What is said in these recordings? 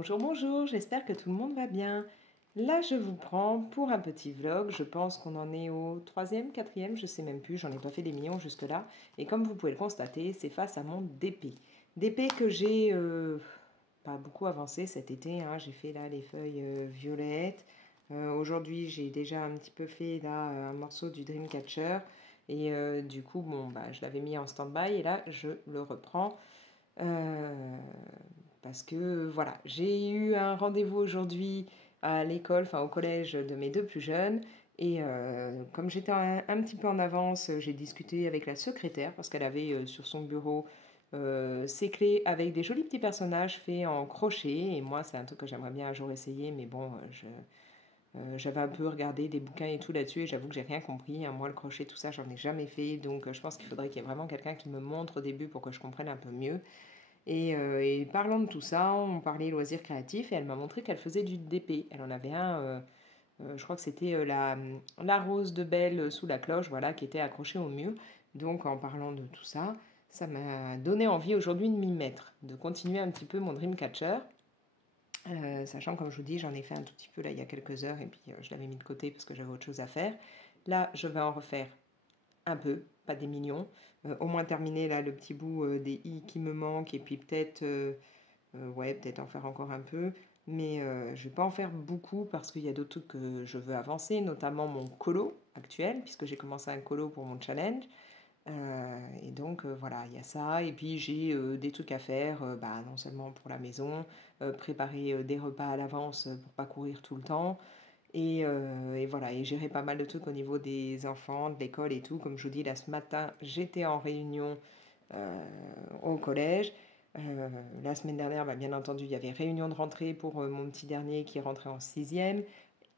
Bonjour, bonjour, j'espère que tout le monde va bien. Là, je vous prends pour un petit vlog. Je pense qu'on en est au troisième, quatrième, je sais même plus, j'en ai pas fait des millions jusque-là. Et comme vous pouvez le constater, c'est face à mon DP. DP que j'ai pas beaucoup avancé cet été, hein. J'ai fait là les feuilles violettes. Aujourd'hui, j'ai déjà un petit peu fait là un morceau du Dreamcatcher. Et du coup, bon, bah, je l'avais mis en stand-by et là, je le reprends. Euh, Parce que voilà, j'ai eu un rendez-vous aujourd'hui à l'école, enfin au collège de mes deux plus jeunes. Et comme j'étais un petit peu en avance, j'ai discuté avec la secrétaire parce qu'elle avait sur son bureau ses clés avec des jolis petits personnages faits en crochet. Et moi, c'est un truc que j'aimerais bien un jour essayer, mais bon, j'avais un peu regardé des bouquins et tout là-dessus et j'avoue que j'ai rien compris, hein. Moi, le crochet, tout ça, j'en ai jamais fait. Donc, je pense qu'il faudrait qu'il y ait vraiment quelqu'un qui me montre au début pour que je comprenne un peu mieux. Et parlant de tout ça, on parlait loisirs créatifs et elle m'a montré qu'elle faisait du DP. Elle en avait un, je crois que c'était la rose de Belle sous la cloche, voilà, qui était accrochée au mur. Donc en parlant de tout ça, ça m'a donné envie aujourd'hui de m'y mettre, de continuer un petit peu mon Dreamcatcher. Sachant, comme je vous dis, j'en ai fait un tout petit peu là il y a quelques heures et puis je l'avais mis de côté parce que j'avais autre chose à faire. Là, je vais en refaire un peu, pas des millions. Au moins terminer là le petit bout des i qui me manque et puis peut-être ouais, peut-être en faire encore un peu. Mais je vais pas en faire beaucoup parce qu'il y a d'autres trucs que je veux avancer, notamment mon colo actuel, puisque j'ai commencé un colo pour mon challenge. Et donc voilà, il y a ça. Et puis j'ai des trucs à faire, bah, non seulement pour la maison, préparer des repas à l'avance pour pas courir tout le temps. Et voilà, et gérer pas mal de trucs au niveau des enfants, de l'école et tout. Comme je vous dis, là ce matin, j'étais en réunion euh, au collège. La semaine dernière, bah, bien entendu, il y avait réunion de rentrée pour mon petit dernier qui rentrait en sixième.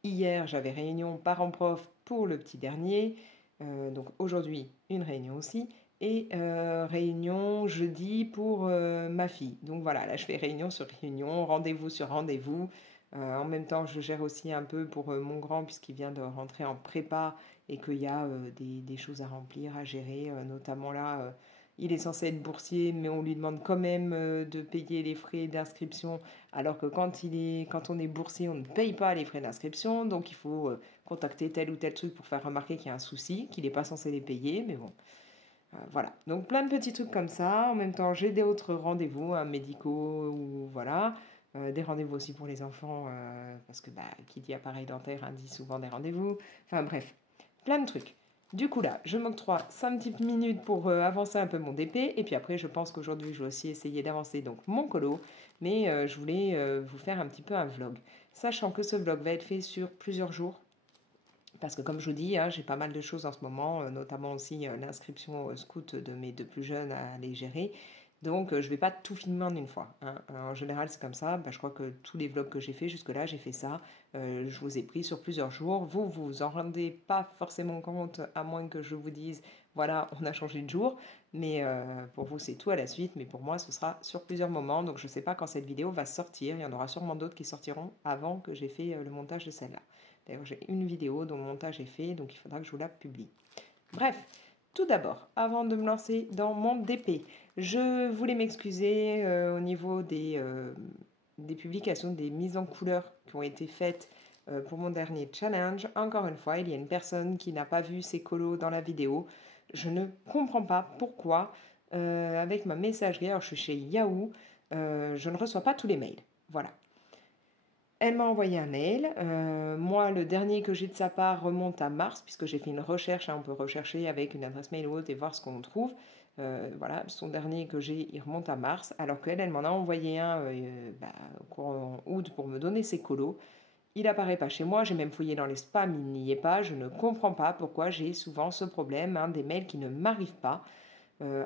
Hier, j'avais réunion parents-prof pour le petit dernier. Donc aujourd'hui, une réunion aussi. Et réunion jeudi pour ma fille. Donc voilà, là je fais réunion sur réunion, rendez-vous sur rendez-vous. En même temps, je gère aussi un peu pour mon grand puisqu'il vient de rentrer en prépa et qu'il y a des choses à remplir, à gérer. Notamment là, il est censé être boursier, mais on lui demande quand même de payer les frais d'inscription alors que quand on est boursier, on ne paye pas les frais d'inscription, donc il faut contacter tel ou tel truc pour faire remarquer qu'il y a un souci, qu'il n'est pas censé les payer, mais bon, voilà. Donc plein de petits trucs comme ça. En même temps, j'ai d'autres rendez-vous hein, médicaux ou voilà. Des rendez-vous aussi pour les enfants, parce que bah, qui dit appareil dentaire hein, dit souvent des rendez-vous. Enfin bref, plein de trucs. Du coup là, je m'octroie 5 petites minutes pour avancer un peu mon DP. Et puis après, je pense qu'aujourd'hui, je vais aussi essayer d'avancer donc mon colo. Mais je voulais vous faire un petit peu un vlog. Sachant que ce vlog va être fait sur plusieurs jours. Parce que comme je vous dis, hein, j'ai pas mal de choses en ce moment, notamment aussi l'inscription au scout de mes deux plus jeunes à aller gérer. Donc je vais pas tout filmer en une fois, hein. En général c'est comme ça, bah, je crois que tous les vlogs que j'ai fait jusque-là, j'ai fait ça. Je vous ai pris sur plusieurs jours. Vous, vous en rendez pas forcément compte, à moins que je vous dise, voilà, on a changé de jour. Mais pour vous c'est tout à la suite, mais pour moi ce sera sur plusieurs moments. Donc je sais pas quand cette vidéo va sortir, il y en aura sûrement d'autres qui sortiront avant que j'ai fait le montage de celle-là. D'ailleurs, j'ai une vidéo dont le montage est fait, donc il faudra que je vous la publie. Bref, tout d'abord, avant de me lancer dans mon DP, je voulais m'excuser au niveau des publications, des mises en couleur qui ont été faites pour mon dernier challenge. Encore une fois, il y a une personne qui n'a pas vu ses colos dans la vidéo. Je ne comprends pas pourquoi, avec ma messagerie, alors je suis chez Yahoo, je ne reçois pas tous les mails. Voilà. Elle m'a envoyé un mail. Moi, le dernier que j'ai de sa part remonte à mars, puisque j'ai fait une recherche, hein, on peut rechercher avec une adresse mail ou autre et voir ce qu'on trouve. Voilà, son dernier que j'ai, il remonte à mars, alors qu'elle, elle m'en a envoyé un bah, au courant août pour me donner ses colos. Il apparaît pas chez moi, j'ai même fouillé dans les spams, il n'y est pas. Je ne comprends pas pourquoi j'ai souvent ce problème, hein, des mails qui ne m'arrivent pas.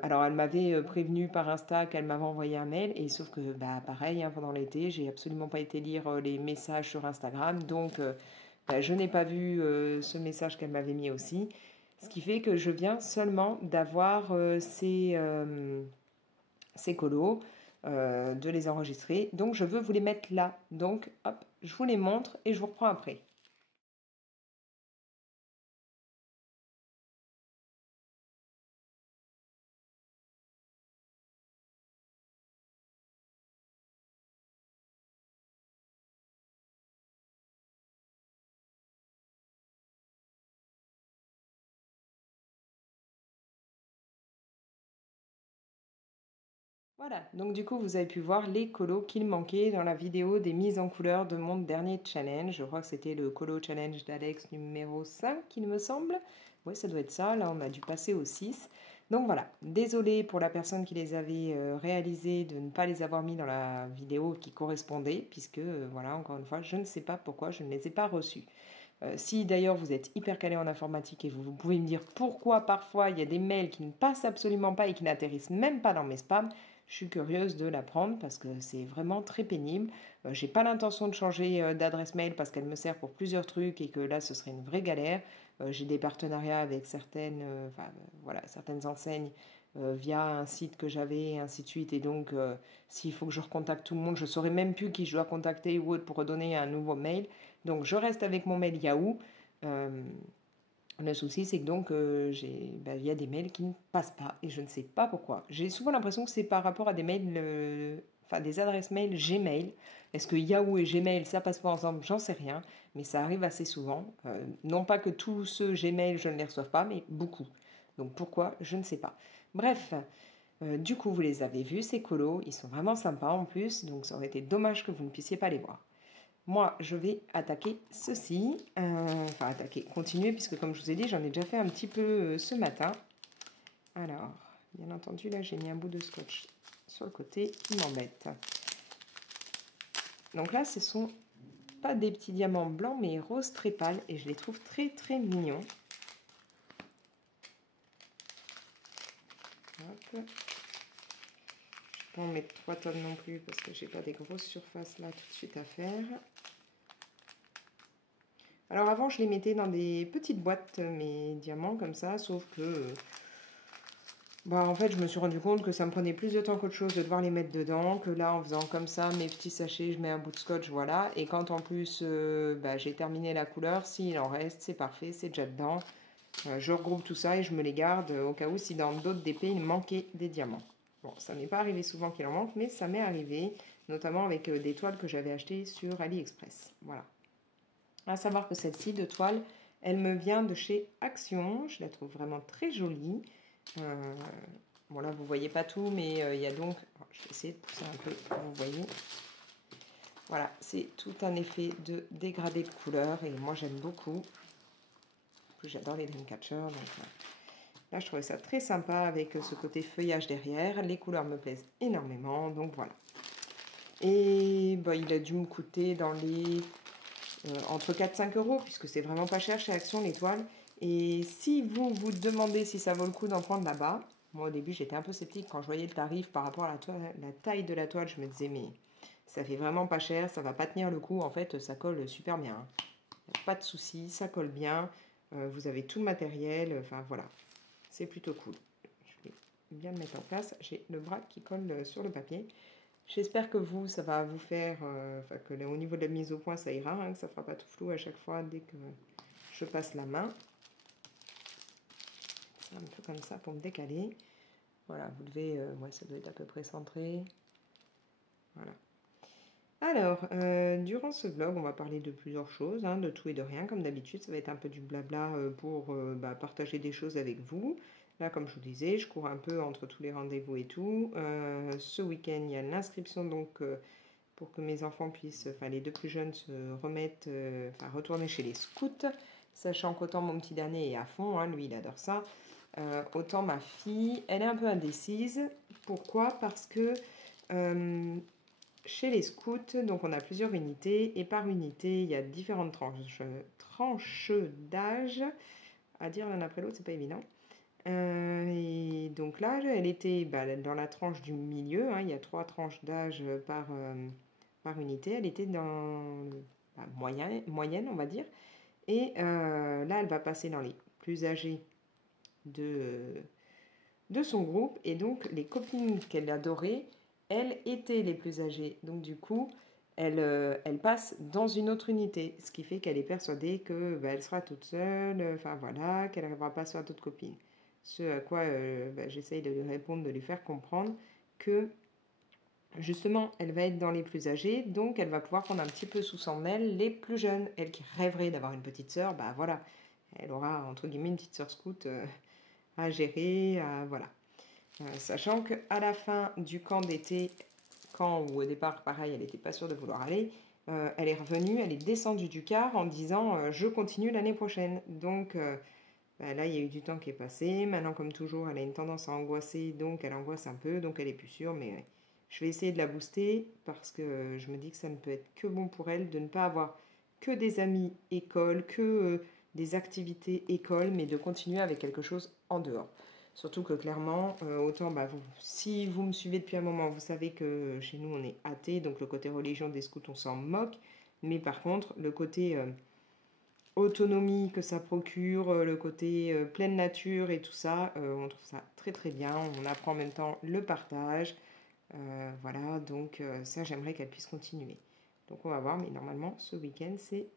Alors elle m'avait prévenu par Insta qu'elle m'avait envoyé un mail et sauf que bah pareil hein, pendant l'été j'ai absolument pas été lire les messages sur Instagram donc bah, je n'ai pas vu ce message qu'elle m'avait mis aussi, ce qui fait que je viens seulement d'avoir ces colos, de les enregistrer, donc je veux vous les mettre là, donc hop je vous les montre et je vous reprends après. Voilà, donc du coup, vous avez pu voir les colos qu'il manquait dans la vidéo des mises en couleur de mon dernier challenge. Je crois que c'était le colo challenge d'Alex numéro 5, il me semble. Oui, ça doit être ça. Là, on a dû passer au 6. Donc voilà, désolée pour la personne qui les avait réalisés de ne pas les avoir mis dans la vidéo qui correspondait, puisque, voilà, encore une fois, je ne sais pas pourquoi je ne les ai pas reçus. Si d'ailleurs vous êtes hyper calé en informatique et vous pouvez me dire pourquoi parfois il y a des mails qui ne passent absolument pas et qui n'atterrissent même pas dans mes spams, je suis curieuse de l'apprendre parce que c'est vraiment très pénible. J'ai pas l'intention de changer d'adresse mail parce qu'elle me sert pour plusieurs trucs et que là ce serait une vraie galère. J'ai des partenariats avec certaines, voilà, certaines enseignes via un site que j'avais et ainsi de suite. Et donc s'il faut que je recontacte tout le monde, je saurais même plus qui je dois contacter ou autre pour redonner un nouveau mail. Donc je reste avec mon mail Yahoo. Euh, le souci, c'est que donc il y a des mails qui ne passent pas et je ne sais pas pourquoi. J'ai souvent l'impression que c'est par rapport à des mails, enfin des adresses mail Gmail. Est-ce que Yahoo et Gmail ça passe pas ensemble? J'en sais rien, mais ça arrive assez souvent. Non pas que tous ceux Gmail je ne les reçoive pas, mais beaucoup. Donc pourquoi? Je ne sais pas. Bref, du coup vous les avez vus, ces colos, ils sont vraiment sympas en plus, donc ça aurait été dommage que vous ne puissiez pas les voir. Moi, je vais attaquer ceci. Enfin, attaquer, continuer, puisque comme je vous ai dit, j'en ai déjà fait un petit peu ce matin. Alors, bien entendu, là, j'ai mis un bout de scotch sur le côté qui m'embête. Donc là, ce sont pas des petits diamants blancs, mais rose très pâle, et je les trouve très, très mignons. Hop. Je ne vais pas en mettre 3 tonnes non plus, parce que j'ai pas des grosses surfaces là tout de suite à faire. Alors avant, je les mettais dans des petites boîtes, mes diamants, comme ça, sauf que en fait, je me suis rendu compte que ça me prenait plus de temps qu'autre chose de devoir les mettre dedans, que là, en faisant comme ça, mes petits sachets, je mets un bout de scotch, voilà. Et quand en plus, j'ai terminé la couleur, s'il en reste, c'est parfait, c'est déjà dedans. Je regroupe tout ça et je me les garde au cas où si dans d'autres DP, il manquait des diamants. Bon, ça m'est pas arrivé souvent qu'il en manque, mais ça m'est arrivé, notamment avec des toiles que j'avais achetées sur AliExpress. Voilà. À savoir que celle-ci de toile, elle me vient de chez Action. Je la trouve vraiment très jolie. Bon là, vous ne voyez pas tout, mais il y a donc... je vais essayer de pousser un peu, vous voyez. Voilà, c'est tout un effet de dégradé de couleur et moi j'aime beaucoup. En plus, j'adore les Dreamcatcher. Donc là, je trouvais ça très sympa avec ce côté feuillage derrière. Les couleurs me plaisent énormément, donc voilà. Et il a dû me coûter dans les... entre 4-5 euros, puisque c'est vraiment pas cher chez Action les toiles. Et si vous vous demandez si ça vaut le coup d'en prendre là-bas, moi au début j'étais un peu sceptique quand je voyais le tarif par rapport à la taille de la toile, je me disais mais ça fait vraiment pas cher, ça va pas tenir le coup, en fait ça colle super bien. Pas de souci, ça colle bien, vous avez tout le matériel, enfin voilà, c'est plutôt cool. Je vais bien le mettre en place, j'ai le bras qui colle sur le papier. J'espère que vous, ça va vous faire, que au niveau de la mise au point, ça ira, hein, que ça ne fera pas tout flou à chaque fois dès que je passe la main. C'est un peu comme ça pour me décaler. Voilà, vous devez, ça doit être à peu près centré. Voilà. Alors, durant ce vlog, on va parler de plusieurs choses, hein, de tout et de rien, comme d'habitude. Ça va être un peu du blabla pour partager des choses avec vous. Là, comme je vous disais, je cours un peu entre tous les rendez-vous et tout. Ce week-end, il y a l'inscription donc pour que mes enfants puissent, enfin les deux plus jeunes, se remettre, retourner chez les scouts, sachant qu'autant mon petit dernier est à fond, hein, lui il adore ça, autant ma fille, elle est un peu indécise. Pourquoi? Parce que chez les scouts, donc on a plusieurs unités, et par unité, il y a différentes tranches d'âge. À dire l'un après l'autre, c'est pas évident. Et donc là, elle était dans la tranche du milieu, hein, il y a 3 tranches d'âge par unité. Elle était dans moyenne, on va dire. Et là, elle va passer dans les plus âgés de son groupe. Et donc, les copines qu'elle adorait, elles étaient les plus âgées. Donc, du coup, elle passe dans une autre unité. Ce qui fait qu'elle est persuadée que elle sera toute seule, enfin voilà, qu'elle n'arrivera pas sur d'autres copines. Ce à quoi j'essaye de lui répondre, de lui faire comprendre que justement, elle va être dans les plus âgés, donc elle va pouvoir prendre un petit peu sous son aile les plus jeunes. Elle qui rêverait d'avoir une petite sœur, elle aura entre guillemets une petite sœur scout à gérer, voilà. Sachant qu'à la fin du camp d'été, camp où au départ, pareil, elle n'était pas sûre de vouloir aller, elle est revenue, elle est descendue du car en disant je continue l'année prochaine. Donc bah, là, il y a eu du temps qui est passé. Maintenant, comme toujours, elle a une tendance à angoisser, donc elle angoisse un peu, donc elle est plus sûre. Mais ouais, je vais essayer de la booster parce que je me dis que ça ne peut être que bon pour elle de ne pas avoir que des amis école, que des activités école, mais de continuer avec quelque chose en dehors. Surtout que clairement, autant bah, si vous me suivez depuis un moment, vous savez que chez nous on est athée, donc le côté religion des scouts on s'en moque. Mais par contre, le côté autonomie que ça procure, le côté pleine nature et tout ça, on trouve ça très très bien. On apprend en même temps le partage. Voilà, donc ça j'aimerais qu'elle puisse continuer. Donc on va voir, mais normalement ce week-end c'est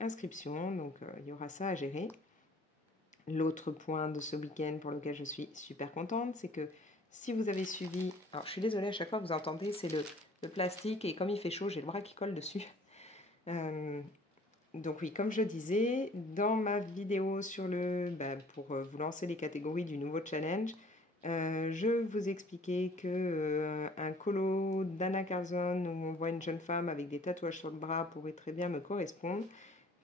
inscription, donc il y aura ça à gérer. L'autre point de ce week-end pour lequel je suis super contente, c'est que si vous avez suivi, alors je suis désolée à chaque fois que vous entendez, c'est le plastique et comme il fait chaud, j'ai le bras qui colle dessus. Donc oui, comme je disais, dans ma vidéo sur pour vous lancer les catégories du nouveau challenge, je vous expliquais que un colo d'Anna Carlson où on voit une jeune femme avec des tatouages sur le bras pourrait très bien me correspondre.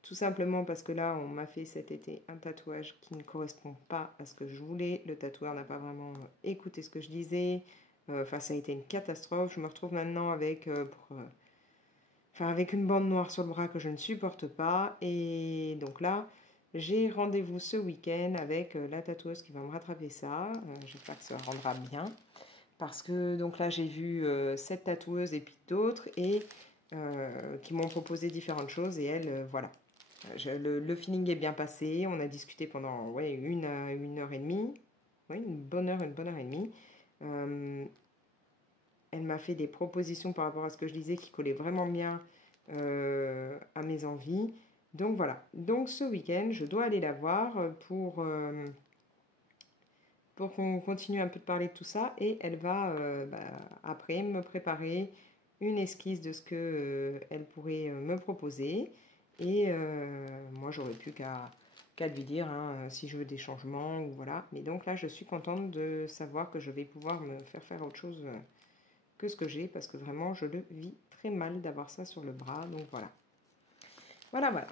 Tout simplement parce que là, on m'a fait cet été un tatouage qui ne correspond pas à ce que je voulais. Le tatoueur n'a pas vraiment écouté ce que je disais. Enfin, ça a été une catastrophe. Je me retrouve maintenant avec une bande noire sur le bras que je ne supporte pas. Et donc là, j'ai rendez-vous ce week-end avec la tatoueuse qui va me rattraper ça. J'espère que ça rendra bien. Parce que donc là, j'ai vu cette tatoueuse et puis d'autres et qui m'ont proposé différentes choses. Et elle, voilà. Le feeling est bien passé. On a discuté pendant une heure et demie. Oui, une bonne heure et demie. Elle m'a fait des propositions par rapport à ce que je disais qui collaient vraiment bien à mes envies. Donc voilà. Donc ce week-end, je dois aller la voir pour qu'on continue un peu de parler de tout ça. Et elle va après me préparer une esquisse de ce que elle pourrait me proposer. Et moi, j'aurais plus qu'à lui dire si je veux des changements ou voilà. Mais donc là, je suis contente de savoir que je vais pouvoir me faire autre chose que ce que j'ai parce que vraiment, je le vis très mal d'avoir ça sur le bras. Donc voilà. Voilà.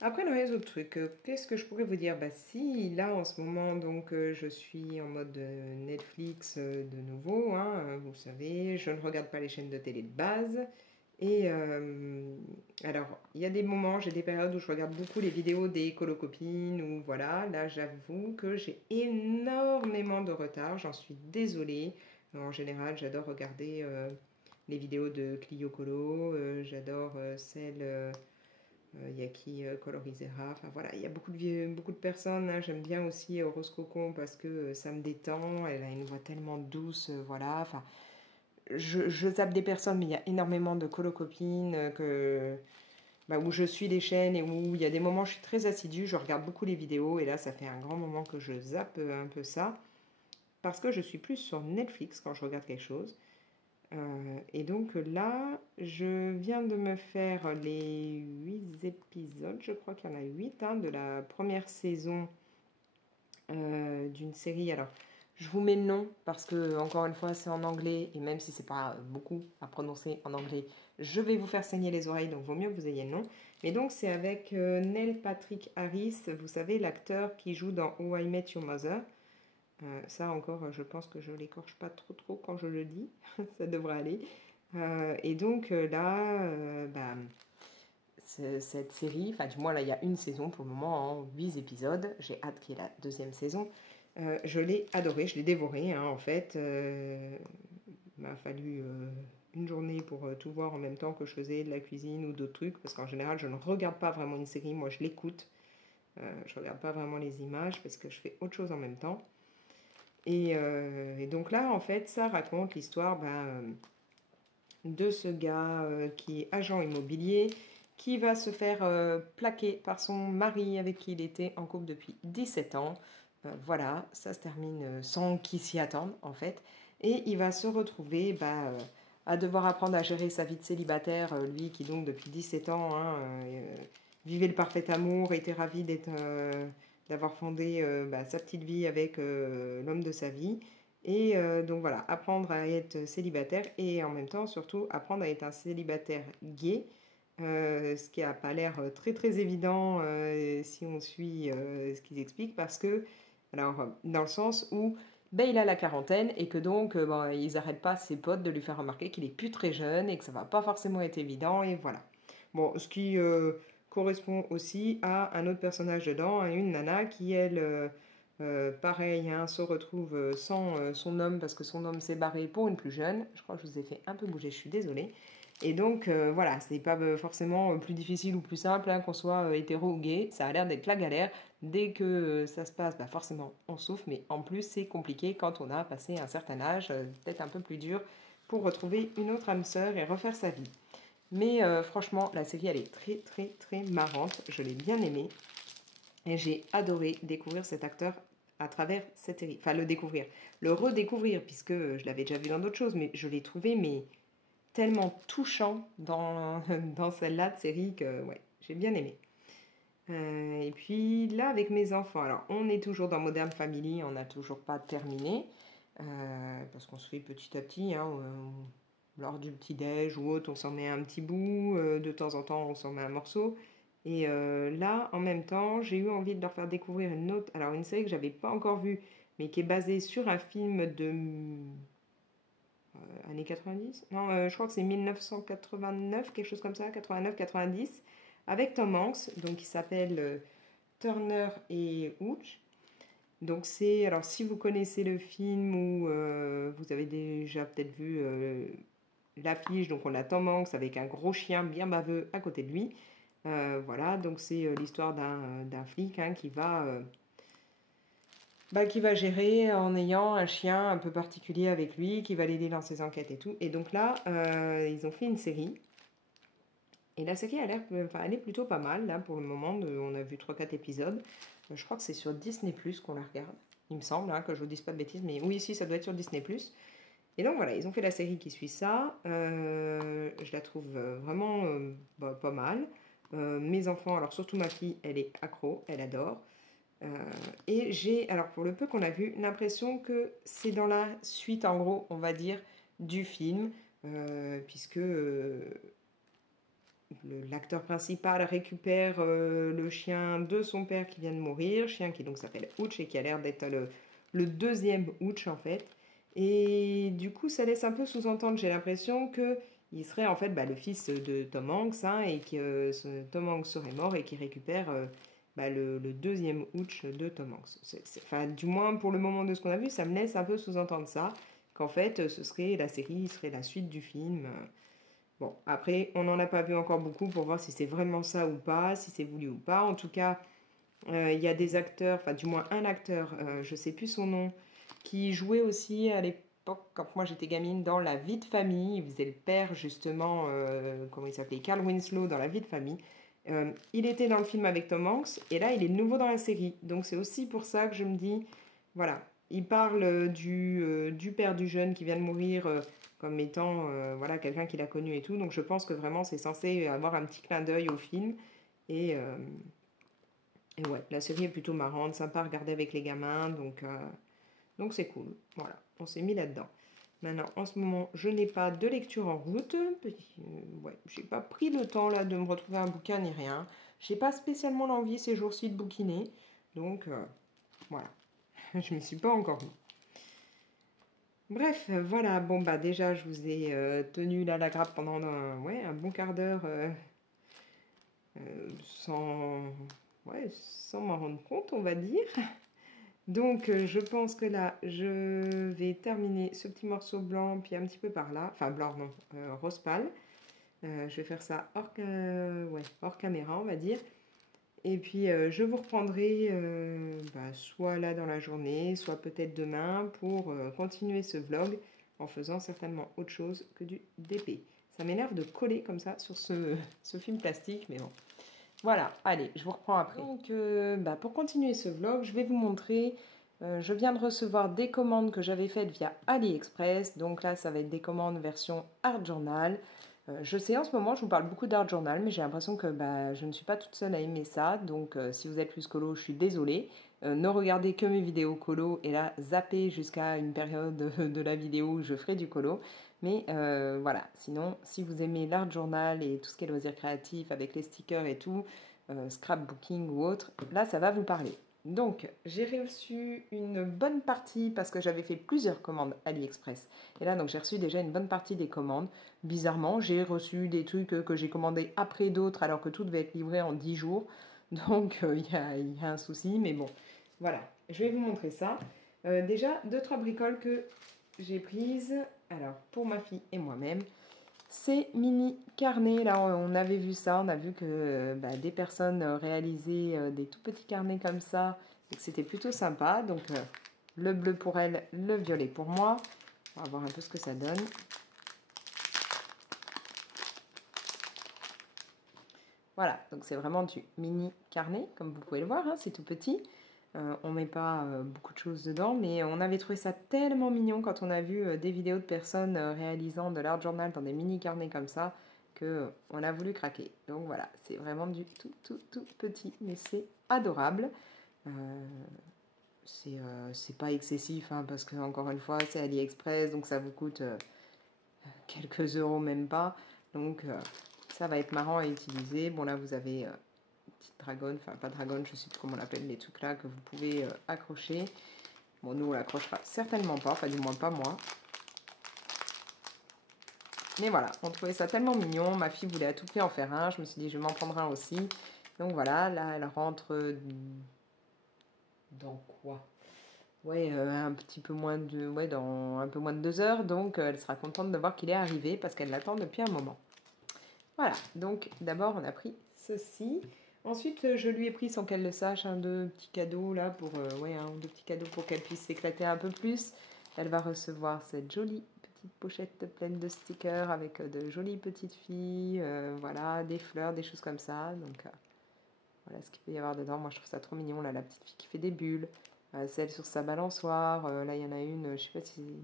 Après, dans les autres trucs, qu'est-ce que je pourrais vous dire? Bah si, là, en ce moment, donc, je suis en mode Netflix de nouveau, hein, vous savez, je ne regarde pas les chaînes de télé de base. Et alors, il y a des moments, j'ai des périodes où je regarde beaucoup les vidéos des colocopines, ou voilà, là, j'avoue que j'ai énormément de retard, j'en suis désolée. En général, j'adore regarder les vidéos de Clio Colo, j'adore celles... il y a qui colorisera. Enfin voilà, il y a beaucoup de personnes. Hein. J'aime bien aussi Rose Cocon parce que ça me détend. Elle a une voix tellement douce. Voilà. Enfin, je zappe des personnes, mais il y a énormément de colocopines où je suis les chaînes et où il y a des moments où je suis très assidue. Je regarde beaucoup les vidéos et là, ça fait un grand moment que je zappe un peu ça parce que je suis plus sur Netflix quand je regarde quelque chose. Et donc là, je viens de me faire les 8 épisodes, je crois qu'il y en a 8 de la première saison d'une série. Alors, je vous mets le nom parce que, encore une fois, c'est en anglais et même si c'est pas beaucoup à prononcer en anglais, je vais vous faire saigner les oreilles, donc vaut mieux que vous ayez le nom. Mais donc, c'est avec Neil Patrick Harris, vous savez, l'acteur qui joue dans How I Met Your Mother. Ça encore, je pense que je l'écorche pas trop quand je le dis, ça devrait aller. Et donc cette série, enfin du moins là il y a une saison pour le moment en 8 épisodes, j'ai hâte qu'il y ait la deuxième saison. Je l'ai adoré, je l'ai dévoré en fait. Il m'a fallu une journée pour tout voir en même temps que je faisais de la cuisine ou d'autres trucs, parce qu'en général je ne regarde pas vraiment une série, moi je l'écoute. Je ne regarde pas vraiment les images parce que je fais autre chose en même temps. Et donc là, en fait, ça raconte l'histoire de ce gars qui est agent immobilier, qui va se faire plaquer par son mari avec qui il était en couple depuis 17 ans. Voilà, ça se termine sans qu'il s'y attende, en fait. Et il va se retrouver à devoir apprendre à gérer sa vie de célibataire, lui qui donc depuis 17 ans vivait le parfait amour, était ravi d'avoir fondé sa petite vie avec l'homme de sa vie. Et donc voilà, apprendre à être célibataire et en même temps, surtout, apprendre à être un célibataire gay, ce qui n'a pas l'air très très évident si on suit ce qu'ils expliquent, parce que, alors, dans le sens où ben, il a la quarantaine et que donc ils n'arrêtent pas ses potes de lui faire remarquer qu'il est plus très jeune et que ça va pas forcément être évident, et voilà. Bon, ce qui correspond aussi à un autre personnage dedans, à une nana qui, elle, pareil, hein, se retrouve sans son homme parce que son homme s'est barré pour une plus jeune. Je crois que je vous ai fait un peu bouger, je suis désolée. Et donc, voilà, c'est pas forcément plus difficile ou plus simple hein, qu'on soit hétéro ou gay. Ça a l'air d'être la galère. Dès que ça se passe, bah forcément, on souffre. Mais en plus, c'est compliqué quand on a passé un certain âge, peut-être un peu plus dur, pour retrouver une autre âme sœur et refaire sa vie. Mais franchement, la série, elle est très, très, très marrante. Je l'ai bien aimée. Et j'ai adoré découvrir cet acteur à travers cette série. Enfin, le découvrir. Le redécouvrir, puisque je l'avais déjà vu dans d'autres choses. Mais je l'ai trouvé mais, tellement touchant dans, dans celle-là de série que, ouais, j'ai bien aimé. Et puis là, avec mes enfants, alors on est toujours dans Modern Family, on n'a toujours pas terminé, parce qu'on se fait petit à petit, hein, lors du petit-déj ou autre, on s'en met un petit bout, de temps en temps on s'en met un morceau. Et là, en même temps, j'ai eu envie de leur faire découvrir une autre, alors une série que j'avais pas encore vue, mais qui est basée sur un film de années 90. Non, je crois que c'est 1989, quelque chose comme ça, 89-90, avec Tom Hanks, donc qui s'appelle Turner et Hooch. Donc c'est, alors si vous connaissez le film ou vous avez déjà peut-être vu l'affiche, donc on a Tom Hanks avec un gros chien bien baveux à côté de lui. Voilà, donc c'est l'histoire d'un flic hein, qui va gérer en ayant un chien un peu particulier avec lui, qui va l'aider dans ses enquêtes et tout. Et donc là, ils ont fait une série. Et la série a l'air, enfin, elle est plutôt pas mal, là, pour le moment. On a vu 3-4 épisodes. Je crois que c'est sur Disney+, qu'on la regarde. Il me semble, hein, que je vous dise pas de bêtises, mais oui, si, ça doit être sur Disney+. Et donc voilà, ils ont fait la série qui suit ça. Je la trouve vraiment pas mal. Mes enfants, alors surtout ma fille, elle est accro, elle adore. Et j'ai, alors pour le peu qu'on a vu, l'impression que c'est dans la suite, en gros, on va dire, du film, puisque l'acteur principal récupère le chien de son père qui vient de mourir, chien qui donc s'appelle Hooch et qui a l'air d'être le deuxième Hooch en fait. Et du coup, ça laisse un peu sous-entendre, j'ai l'impression que il serait en fait le fils de Tom Hanks hein, et que Tom Hanks serait mort et qu'il récupère le deuxième Hooch de Tom Hanks. Enfin, du moins pour le moment de ce qu'on a vu, ça me laisse un peu sous-entendre ça, qu'en fait ce serait la série, serait la suite du film. Bon, après, on n'en a pas vu encore beaucoup pour voir si c'est vraiment ça ou pas, si c'est voulu ou pas. En tout cas, il y a des acteurs, enfin du moins un acteur, je ne sais plus son nom, qui jouait aussi à l'époque, quand moi j'étais gamine, dans La Vie de famille. Il faisait le père, justement, comment il s'appelait, Carl Winslow dans La Vie de famille. Il était dans le film avec Tom Hanks, et là il est de nouveau dans la série. Donc c'est aussi pour ça que je me dis, voilà, il parle du père du jeune qui vient de mourir comme étant voilà, quelqu'un qu'il a connu et tout. Donc je pense que vraiment c'est censé avoir un petit clin d'œil au film. Et, euh, et ouais, la série est plutôt marrante, sympa à regarder avec les gamins, donc c'est cool. Voilà, on s'est mis là-dedans. Maintenant, en ce moment, je n'ai pas de lecture en route. Ouais, j'ai pas pris le temps là de me retrouver un bouquin ni rien. J'ai pas spécialement l'envie ces jours-ci de bouquiner. Donc voilà, je m'y suis pas encore mis. Bref, voilà, bon bah déjà je vous ai tenu là la grappe pendant un bon quart d'heure sans, sans m'en rendre compte, on va dire. Donc je pense que là je vais terminer ce petit morceau blanc, puis un petit peu par là, enfin blanc non, rose pâle. Je vais faire ça hors caméra, on va dire. Et puis je vous reprendrai soit là dans la journée, soit peut-être demain pour continuer ce vlog en faisant certainement autre chose que du DP. Ça m'énerve de coller comme ça sur ce film plastique, mais bon. Voilà, allez, je vous reprends après. Donc pour continuer ce vlog, je vais vous montrer, je viens de recevoir des commandes que j'avais faites via AliExpress. Donc là, ça va être des commandes version Art Journal. Je sais, en ce moment, je vous parle beaucoup d'art journal, mais j'ai l'impression que bah, je ne suis pas toute seule à aimer ça. Donc, si vous êtes plus colo, je suis désolée. Ne regardez que mes vidéos colo et là, zappez jusqu'à une période de la vidéo où je ferai du colo. Mais voilà, sinon, si vous aimez l'art journal et tout ce qui est loisirs créatifs avec les stickers et tout, scrapbooking ou autre, là, ça va vous parler. Donc, j'ai reçu une bonne partie parce que j'avais fait plusieurs commandes AliExpress. Et là, donc, j'ai reçu déjà une bonne partie des commandes. Bizarrement, j'ai reçu des trucs que j'ai commandés après d'autres alors que tout devait être livré en 10 jours. Donc, y a un souci, mais bon, voilà. Je vais vous montrer ça. Déjà, deux, trois bricoles que j'ai prises. Alors, pour ma fille et moi-même, ces mini carnets, là, on avait vu ça. On a vu que bah, des personnes réalisaient des tout petits carnets comme ça et que c'était plutôt sympa. Donc, le bleu pour elle, le violet pour moi. On va voir un peu ce que ça donne. Voilà, donc c'est vraiment du mini carnet, comme vous pouvez le voir, hein, c'est tout petit. On ne met pas beaucoup de choses dedans, mais on avait trouvé ça tellement mignon quand on a vu des vidéos de personnes réalisant de l'art journal dans des mini carnets comme ça, que on a voulu craquer. Donc voilà, c'est vraiment du tout petit, mais c'est adorable. Euh, c'est pas excessif, hein, parce que encore une fois, c'est AliExpress, donc ça vous coûte quelques euros, même pas. Donc ça va être marrant à utiliser. Bon, là, vous avez une petite dragonne, enfin pas dragonne, je sais plus comment on l'appelle, les trucs là que vous pouvez accrocher. Bon, nous, on l'accrochera certainement pas, enfin du moins pas moi. Mais voilà, on trouvait ça tellement mignon. Ma fille voulait à tout prix en faire un. Je me suis dit, je vais m'en prendre un aussi. Donc voilà, là, elle rentre dans quoi? Ouais, un petit peu moins de, ouais, dans un peu moins de 2 heures. Donc, elle sera contente de voir qu'il est arrivé parce qu'elle l'attend depuis un moment. Voilà, donc d'abord on a pris ceci. Ensuite, je lui ai pris, sans qu'elle le sache, un de petits cadeaux là pour, ouais, un ou deux petits cadeaux pour qu'elle puisse s'éclater un peu plus. Elle va recevoir cette jolie petite pochette pleine de stickers avec de jolies petites filles, voilà, des fleurs, des choses comme ça. Donc voilà ce qu'il peut y avoir dedans. Moi je trouve ça trop mignon là, la petite fille qui fait des bulles, celle sur sa balançoire. Là il y en a une, je sais pas si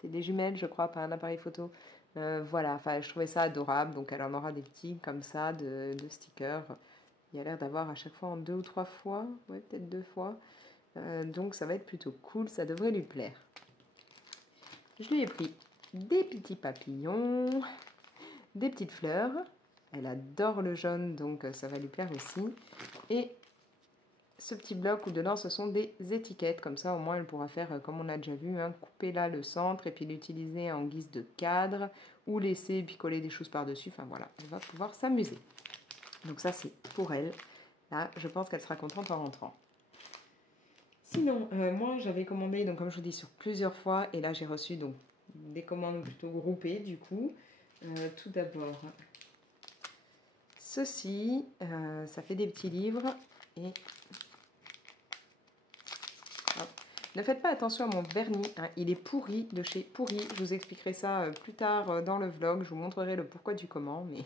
c'est des jumelles, je crois, pas un appareil photo. Voilà, enfin, je trouvais ça adorable. Donc, elle en aura des petits comme ça de stickers. Il y a l'air d'avoir à chaque fois en 2 ou 3 fois. Ouais, peut-être 2 fois. Donc, ça va être plutôt cool. Ça devrait lui plaire. Je lui ai pris des petits papillons, des petites fleurs. Elle adore le jaune, donc ça va lui plaire aussi. Et ce petit bloc où dedans ce sont des étiquettes, comme ça au moins elle pourra faire comme on a déjà vu, hein, couper là le centre et puis l'utiliser en guise de cadre ou laisser et puis coller des choses par dessus, enfin voilà, elle va pouvoir s'amuser. Donc ça c'est pour elle, là je pense qu'elle sera contente en rentrant. Sinon, moi j'avais commandé, donc comme je vous dis, sur plusieurs fois et là j'ai reçu donc des commandes plutôt groupées du coup. Tout d'abord ceci, ça fait des petits livres et ne faites pas attention à mon vernis, hein, il est pourri de chez Pourri. Je vous expliquerai ça plus tard dans le vlog, je vous montrerai le pourquoi du comment. Mais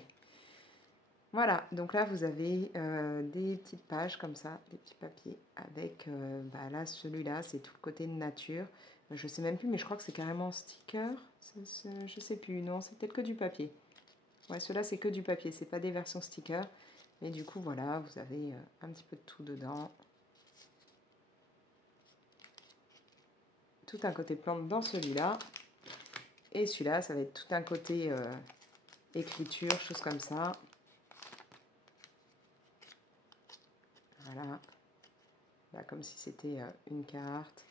voilà, donc là vous avez des petites pages comme ça, des petits papiers avec, bah là celui-là c'est tout le côté de nature. Je sais même plus, mais je crois que c'est carrément sticker. Je sais plus, non, c'est peut-être que du papier. Ouais, ceux-là c'est que du papier, c'est pas des versions stickers. Mais du coup voilà, vous avez un petit peu de tout dedans. Tout un côté plante dans celui-là. Et celui-là, ça va être tout un côté écriture, choses comme ça. Voilà. Là, comme si c'était une carte.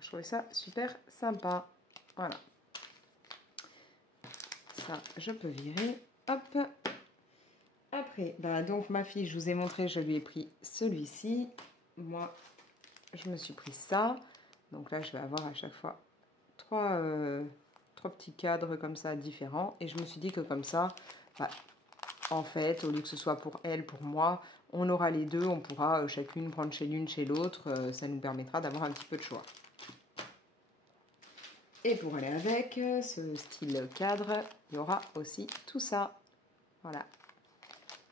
Je trouvais ça super sympa. Voilà. Ça, je peux virer. Hop. Après, bah, donc ma fille, je vous ai montré, je lui ai pris celui-ci. Moi, je me suis pris ça. Donc là, je vais avoir à chaque fois trois petits cadres comme ça différents. Et je me suis dit que comme ça, bah, en fait, au lieu que ce soit pour elle, pour moi, on aura les deux. On pourra chacune prendre chez l'une, chez l'autre. Ça nous permettra d'avoir un petit peu de choix. Et pour aller avec ce style cadre, il y aura aussi tout ça. Voilà.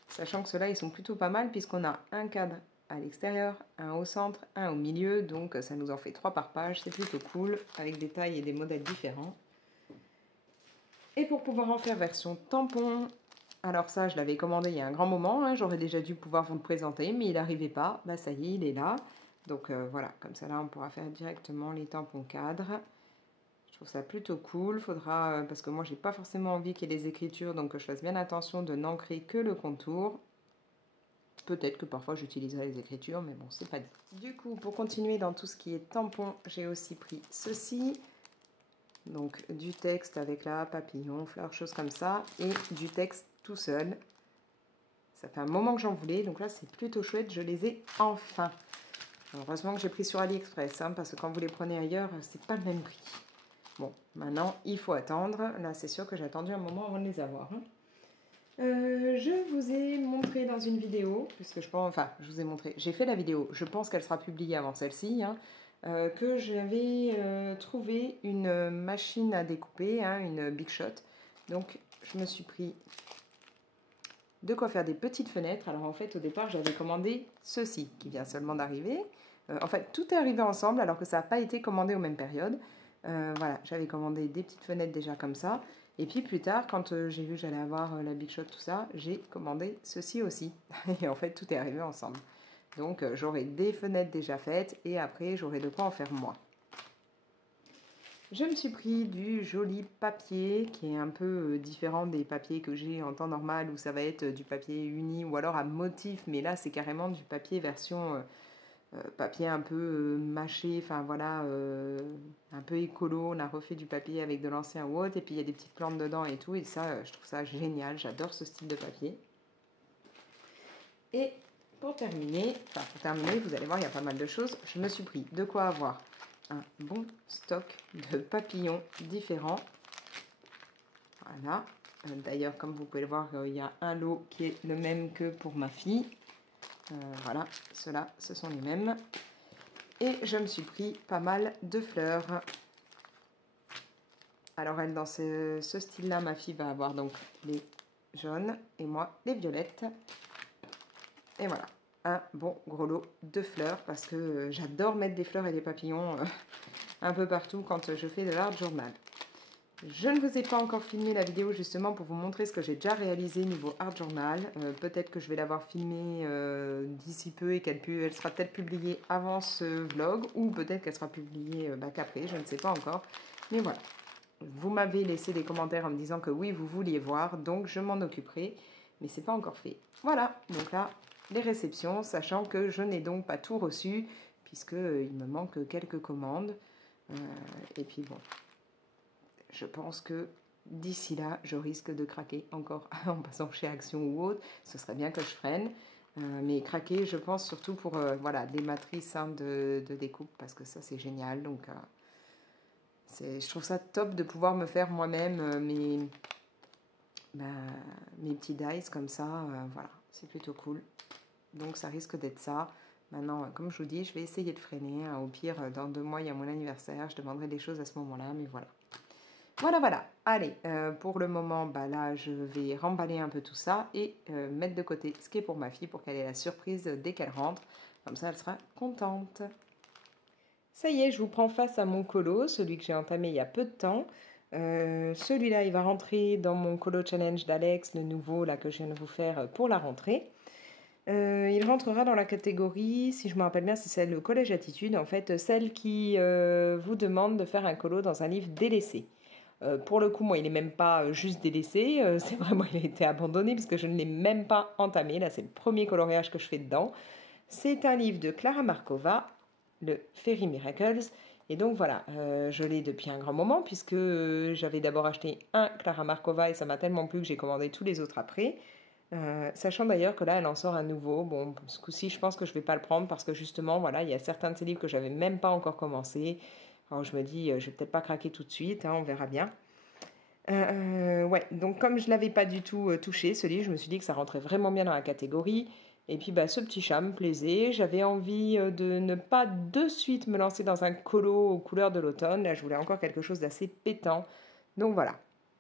Sachant que ceux-là, ils sont plutôt pas mal puisqu'on a un cadre à l'extérieur, un au centre, un au milieu. Donc ça nous en fait 3 par page. C'est plutôt cool avec des tailles et des modèles différents. Et pour pouvoir en faire version tampon, alors ça je l'avais commandé il y a un grand moment, hein, j'aurais déjà dû pouvoir vous le présenter, mais il n'arrivait pas, bah ça y est, il est là. Donc voilà, comme ça là on pourra faire directement les tampons cadres. Je trouve ça plutôt cool, faudra, parce que moi j'ai pas forcément envie qu'il y ait des écritures, donc que je fasse bien attention de n'ancrer que le contour. Peut-être que parfois j'utiliserai les écritures, mais bon, c'est pas dit. Du coup, pour continuer dans tout ce qui est tampon, j'ai aussi pris ceci. Donc du texte avec là, papillon, fleurs, choses comme ça, et du texte tout seul. Ça fait un moment que j'en voulais, donc là c'est plutôt chouette, je les ai enfin. Heureusement que j'ai pris sur AliExpress, hein, parce que quand vous les prenez ailleurs, c'est pas le même prix. Bon, maintenant il faut attendre. Là c'est sûr que j'ai attendu un moment avant de les avoir. Hein. Je vous ai montré dans une vidéo, puisque je pense, enfin je vous ai montré, j'ai fait la vidéo, je pense qu'elle sera publiée avant celle-ci, hein, que j'avais trouvé une machine à découper, hein, une Big Shot. Donc je me suis pris de quoi faire des petites fenêtres. Alors en fait au départ j'avais commandé ceci, qui vient seulement d'arriver. En fait tout est arrivé ensemble alors que ça n'a pas été commandé aux mêmes périodes. Voilà, j'avais commandé des petites fenêtres déjà comme ça. Et puis plus tard, quand j'ai vu que j'allais avoir la Big Shot, tout ça, j'ai commandé ceci aussi. Et en fait, tout est arrivé ensemble. Donc j'aurai des fenêtres déjà faites et après, j'aurai de quoi en faire moi. Je me suis pris du joli papier qui est un peu différent des papiers que j'ai en temps normal où ça va être du papier uni ou alors à motif. Mais là, c'est carrément du papier version... papier un peu mâché, enfin voilà, un peu écolo. On a refait du papier avec de l'ancien ou autre, et puis il y a des petites plantes dedans et tout, et ça, je trouve ça génial, j'adore ce style de papier. Et pour terminer, vous allez voir, il y a pas mal de choses. Je me suis pris de quoi avoir un bon stock de papillons différents. Voilà. D'ailleurs, comme vous pouvez le voir, il y a un lot qui est le même que pour ma fille. Voilà, ceux-là, ce sont les mêmes. Et je me suis pris pas mal de fleurs. Alors elle, dans ce style-là, ma fille va avoir donc les jaunes et moi les violettes. Et voilà, un bon gros lot de fleurs parce que j'adore mettre des fleurs et des papillons un peu partout quand je fais de l'art journal. Je ne vous ai pas encore filmé la vidéo justement pour vous montrer ce que j'ai déjà réalisé niveau art journal. Peut-être que je vais l'avoir filmée d'ici peu et elle sera peut-être publiée avant ce vlog ou peut-être qu'elle sera publiée qu'après, je ne sais pas encore. Mais voilà, vous m'avez laissé des commentaires en me disant que oui, vous vouliez voir, donc je m'en occuperai, mais c'est pas encore fait. Voilà, donc là, les réceptions, sachant que je n'ai donc pas tout reçu puisque il me manque quelques commandes. Et puis bon... Je pense que d'ici là, je risque de craquer encore en passant chez Action ou autre. Ce serait bien que je freine. Mais craquer, je pense surtout pour voilà, des matrices hein, de découpe parce que ça, c'est génial. Donc, je trouve ça top de pouvoir me faire moi-même mes petits dice comme ça. Voilà, c'est plutôt cool. Donc, ça risque d'être ça. Maintenant, comme je vous dis, je vais essayer de freiner. Hein. Au pire, dans 2 mois, il y a mon anniversaire. Je demanderai des choses à ce moment-là, mais voilà. Voilà. Allez, pour le moment, là, je vais remballer un peu tout ça et mettre de côté ce qui est pour ma fille pour qu'elle ait la surprise dès qu'elle rentre. Comme ça, elle sera contente. Ça y est, je vous prends face à mon colo, celui que j'ai entamé il y a peu de temps. Celui-là, il va rentrer dans mon colo challenge d'Alex, le nouveau là que je viens de vous faire pour la rentrée. Il rentrera dans la catégorie, si je me rappelle bien, c'est celle le collège attitude, en fait, celle qui vous demande de faire un colo dans un livre délaissé. Pour le coup, moi, il n'est même pas juste délaissé, c'est vraiment, il a été abandonné parce que je ne l'ai même pas entamé. Là, c'est le premier coloriage que je fais dedans. C'est un livre de Clara Markova, le Fairy Miracles. Et donc voilà, je l'ai depuis un grand moment puisque j'avais d'abord acheté un Clara Markova et ça m'a tellement plu que j'ai commandé tous les autres après. Sachant d'ailleurs que là, elle en sort un nouveau. Bon, ce coup-ci, je pense que je ne vais pas le prendre parce que justement, voilà, il y a certains de ces livres que j'avais même pas encore commencé. Alors je me dis, je vais peut-être pas craquer tout de suite, hein, on verra bien. Ouais, donc comme je l'avais pas du tout touché, ce livre, je me suis dit que ça rentrait vraiment bien dans la catégorie. Et puis ce petit chat me plaisait. J'avais envie de ne pas de suite me lancer dans un colo aux couleurs de l'automne. Là, je voulais encore quelque chose d'assez pétant. Donc voilà.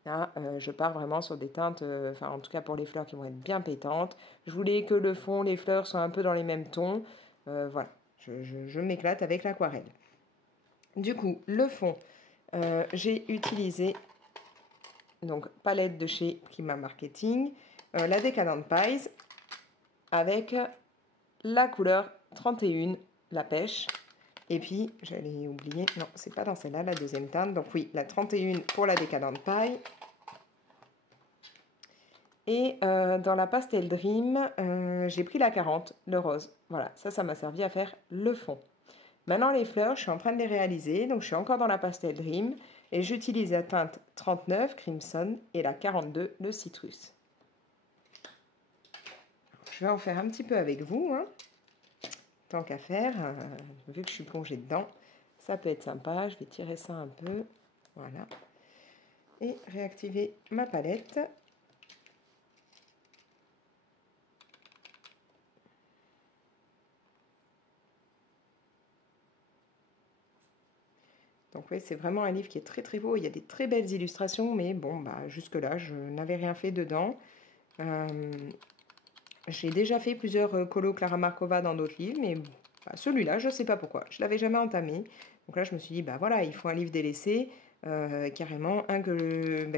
Là, je pars vraiment sur des teintes, enfin en tout cas pour les fleurs qui vont être bien pétantes. Je voulais que le fond, les fleurs soient un peu dans les mêmes tons. Voilà, je m'éclate avec l'aquarelle. Du coup, le fond, j'ai utilisé donc palette de chez Prima Marketing, la Decadent Pies avec la couleur 31, la pêche. Et puis, j'allais oublier, non, c'est pas dans celle-là, la deuxième teinte. Donc oui, la 31 pour la Decadent Pie. Et dans la Pastel Dream, j'ai pris la 40, le rose. Voilà, ça m'a servi à faire le fond. Maintenant, les fleurs, je suis en train de les réaliser. Donc, je suis encore dans la Pastel Dream. Et j'utilise la teinte 39, Crimson, et la 42, le citrus. Je vais en faire un petit peu avec vous, hein. Tant qu'à faire, vu que je suis plongée dedans, ça peut être sympa. Je vais tirer ça un peu, voilà. Et réactiver ma palette. Donc oui, c'est vraiment un livre qui est très très beau. Il y a des très belles illustrations, mais bon, bah, jusque-là, je n'avais rien fait dedans. J'ai déjà fait plusieurs colos Clara Markova dans d'autres livres, mais bah, celui-là, je ne sais pas pourquoi. Je ne l'avais jamais entamé. Donc là, je me suis dit, bah voilà, il faut un livre délaissé, carrément,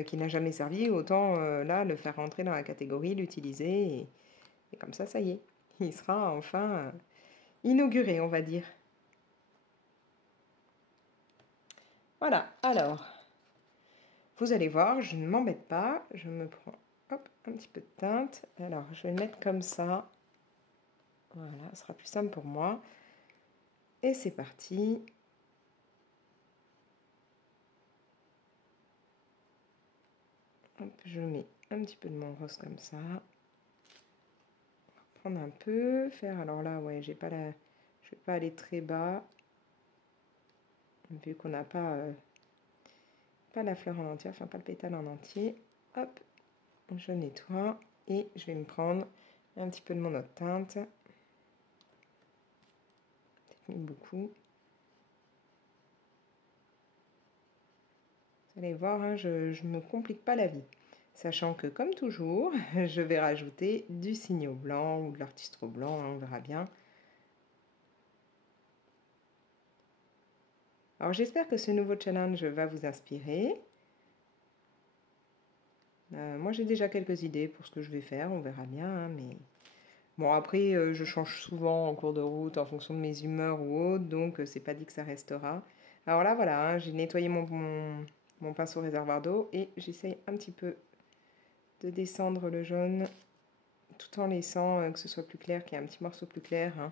qui n'a jamais servi. Autant là, le faire rentrer dans la catégorie, l'utiliser, et comme ça y est. Il sera enfin inauguré, on va dire. Voilà, alors, vous allez voir, je ne m'embête pas. Je me prends hop, un petit peu de teinte. Alors, je vais le mettre comme ça. Voilà, ce sera plus simple pour moi. Et c'est parti. Hop, je mets un petit peu de mon rose comme ça. Prendre un peu, faire, alors là, ouais, je vais pas aller très bas. Vu qu'on n'a pas, pas la fleur en entier, enfin pas le pétale en entier. Hop, je nettoie et je vais me prendre un petit peu de mon eau de teinte. Peut-être mis beaucoup. Vous allez voir, hein, je ne me complique pas la vie. Sachant que, comme toujours, je vais rajouter du signo blanc ou de l'artistro blanc, hein, on verra bien. Alors j'espère que ce nouveau challenge va vous inspirer. Moi j'ai déjà quelques idées pour ce que je vais faire, on verra bien, hein, mais... Bon après je change souvent en cours de route en fonction de mes humeurs ou autres, donc c'est pas dit que ça restera. Alors là voilà, hein, j'ai nettoyé mon pinceau réservoir d'eau et j'essaye un petit peu de descendre le jaune tout en laissant que ce soit plus clair, qu'il y ait un petit morceau plus clair, hein,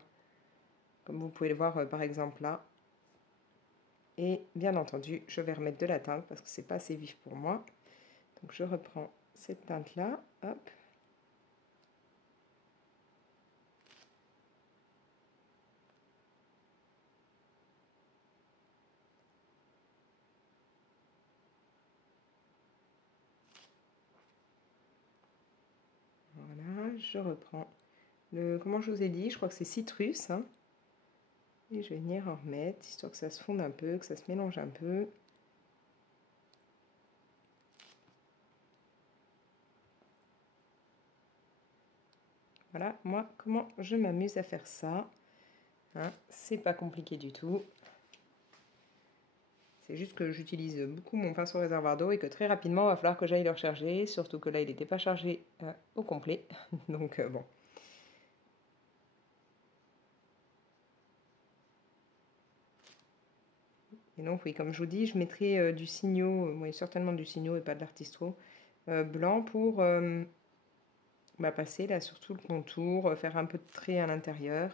comme vous pouvez le voir par exemple là. Et bien entendu, je vais remettre de la teinte parce que c'est pas assez vif pour moi. Donc je reprends cette teinte là, hop. Voilà, je reprends le, comment je vous ai dit, je crois que c'est citrus, hein. Et je vais venir en remettre, histoire que ça se fonde un peu, que ça se mélange un peu. Voilà, moi, comment je m'amuse à faire ça. Hein, c'est pas compliqué du tout. C'est juste que j'utilise beaucoup mon pinceau réservoir d'eau et que très rapidement, il va falloir que j'aille le recharger. Surtout que là, il n'était pas chargé au complet. Donc, bon. Et donc, oui, comme je vous dis, je mettrai du signo, oui, certainement du signo et pas de l'artistro, blanc pour passer là sur tout le contour, faire un peu de trait à l'intérieur.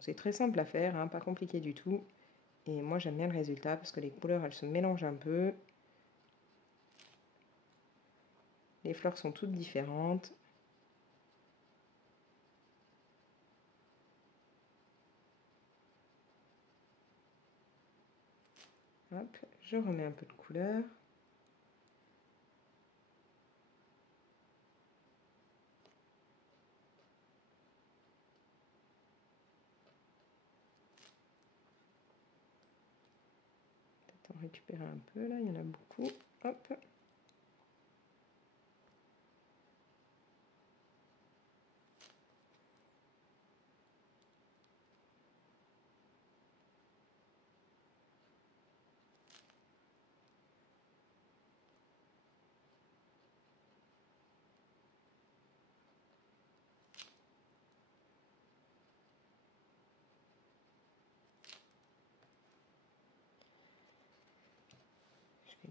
C'est très simple à faire, hein, pas compliqué du tout. Et moi j'aime bien le résultat parce que les couleurs elles se mélangent un peu. Les fleurs sont toutes différentes. Hop, je remets un peu de couleur. Peut-être en récupérer un peu là, il y en a beaucoup. Hop.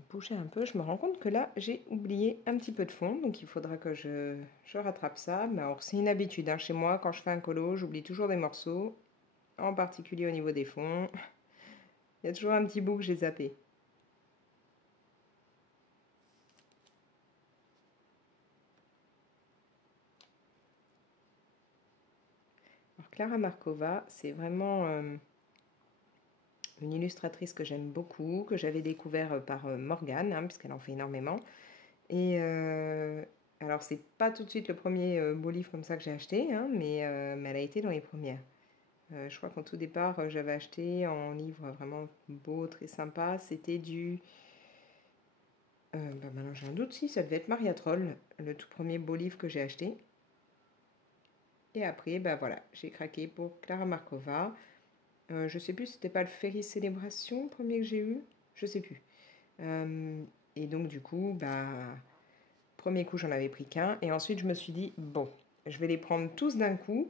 bouger un peu. Je me rends compte que là, j'ai oublié un petit peu de fond, donc il faudra que je rattrape ça. Mais alors, c'est une habitude, hein. Chez moi, quand je fais un colo, j'oublie toujours des morceaux, en particulier au niveau des fonds. Il y a toujours un petit bout que j'ai zappé. Alors, Clara Markova, c'est vraiment une illustratrice que j'aime beaucoup, que j'avais découvert par Morgane, hein, puisqu'elle en fait énormément. Et alors, c'est pas tout de suite le premier beau livre comme ça que j'ai acheté, hein, mais elle a été dans les premières. Je crois qu'en tout départ, j'avais acheté en livre vraiment beau, très sympa. C'était du... bah maintenant j'ai un doute, si ça devait être Maria Troll, le tout premier beau livre que j'ai acheté. Et après, bah voilà, j'ai craqué pour Clara Markova. Je sais plus, c'était pas le Ferry Célébration, le premier que j'ai eu. Je sais plus. Et donc du coup, bah... Premier coup, j'en avais pris qu'un. Et ensuite, je me suis dit, bon, je vais les prendre tous d'un coup.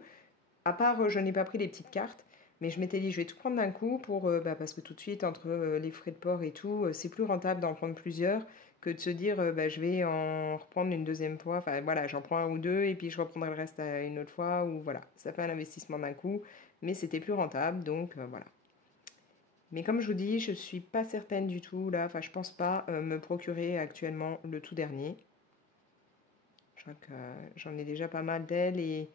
À part, je n'ai pas pris les petites cartes. Mais je m'étais dit, je vais tout prendre d'un coup parce que tout de suite, entre les frais de port et tout, c'est plus rentable d'en prendre plusieurs que de se dire, je vais en reprendre une deuxième fois. Enfin, voilà, j'en prends un ou deux et puis je reprendrai le reste une autre fois. Ou voilà, ça fait un investissement d'un coup. Mais c'était plus rentable, donc voilà. Mais comme je vous dis, je ne suis pas certaine du tout, là. Enfin, je pense pas me procurer actuellement le tout dernier. Je crois que j'en ai déjà pas mal d'elles et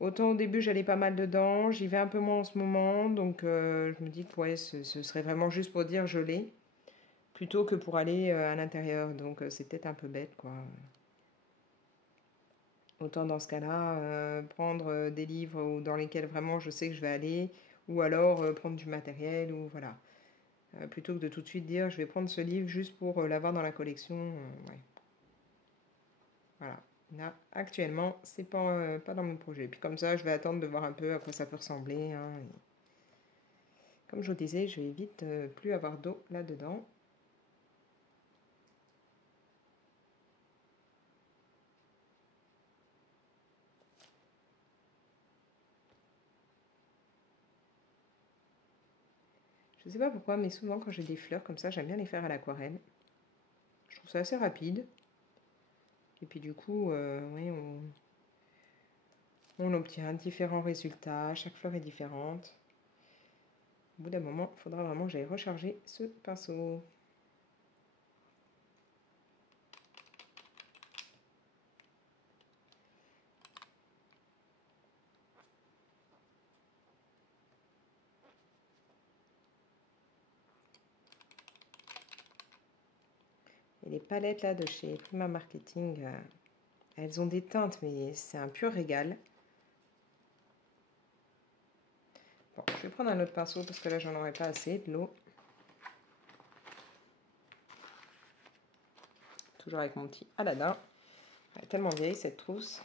autant au début j'allais pas mal dedans, j'y vais un peu moins en ce moment, donc je me dis que ouais, ce serait vraiment juste pour dire je l'ai, plutôt que pour aller à l'intérieur, donc c'est peut-être un peu bête quoi. Autant dans ce cas-là, prendre des livres dans lesquels vraiment je sais que je vais aller, ou alors prendre du matériel, ou voilà. Plutôt que de tout de suite dire je vais prendre ce livre juste pour l'avoir dans la collection, ouais. Voilà. Là, actuellement, c'est pas dans mon projet. Puis comme ça, je vais attendre de voir un peu à quoi ça peut ressembler, hein. Comme je vous disais, je vais vite plus avoir d'eau là-dedans. Je sais pas pourquoi, mais souvent quand j'ai des fleurs comme ça, j'aime bien les faire à l'aquarelle. Je trouve ça assez rapide. Et puis du coup, oui, on obtient différents résultats. Chaque fleur est différente. Au bout d'un moment, il faudra vraiment que j'aille recharger ce pinceau. Et les palettes là de chez Prima Marketing, elles ont des teintes, mais c'est un pur régal. Bon, je vais prendre un autre pinceau parce que là, j'en aurai pas assez de l'eau. Toujours avec mon petit Aladdin. Elle est tellement vieille cette trousse.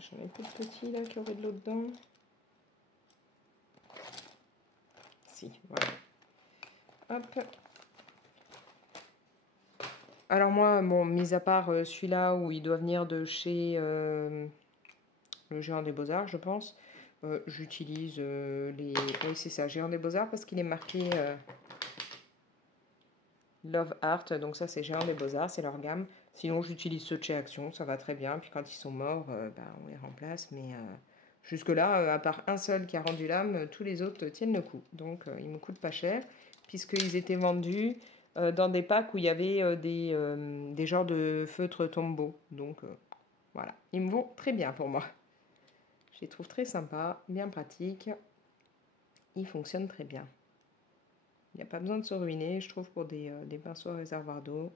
J'en ai plus de petits là qui auraient de l'eau dedans. Si, voilà. Hop. Alors moi, bon, mis à part celui-là où il doit venir de chez le Géant des Beaux-Arts, je pense, j'utilise les... Oui, c'est ça, Géant des Beaux-Arts parce qu'il est marqué Love Art, donc ça c'est Géant des Beaux-Arts, c'est leur gamme. Sinon j'utilise ceux de chez Action, ça va très bien. Puis quand ils sont morts, on les remplace. Mais jusque-là, à part un seul qui a rendu l'âme, tous les autres tiennent le coup. Donc ils me coûtent pas cher, puisqu'ils étaient vendus dans des packs où il y avait des genres de feutres Tombow. Donc voilà, ils me vont très bien pour moi. Je les trouve très sympas, bien pratiques. Ils fonctionnent très bien. Il n'y a pas besoin de se ruiner, je trouve, pour des pinceaux à réservoir d'eau.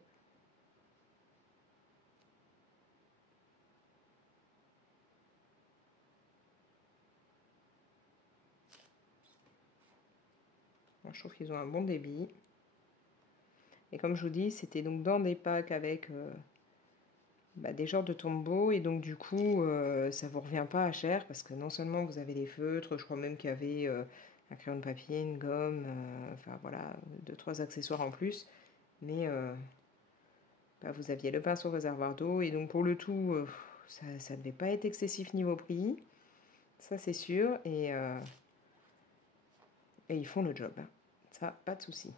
Je trouve qu'ils ont un bon débit. Et comme je vous dis, c'était donc dans des packs avec des genres de tombeaux. Et donc du coup, ça vous revient pas à cher parce que non seulement vous avez des feutres, je crois même qu'il y avait un crayon de papier, une gomme, enfin voilà, 2-3 accessoires en plus. Mais vous aviez le pinceau réservoir d'eau. Et donc pour le tout, ça ne devait pas être excessif niveau prix. ça c'est sûr, et ils font le job, hein. Ça, pas de souci.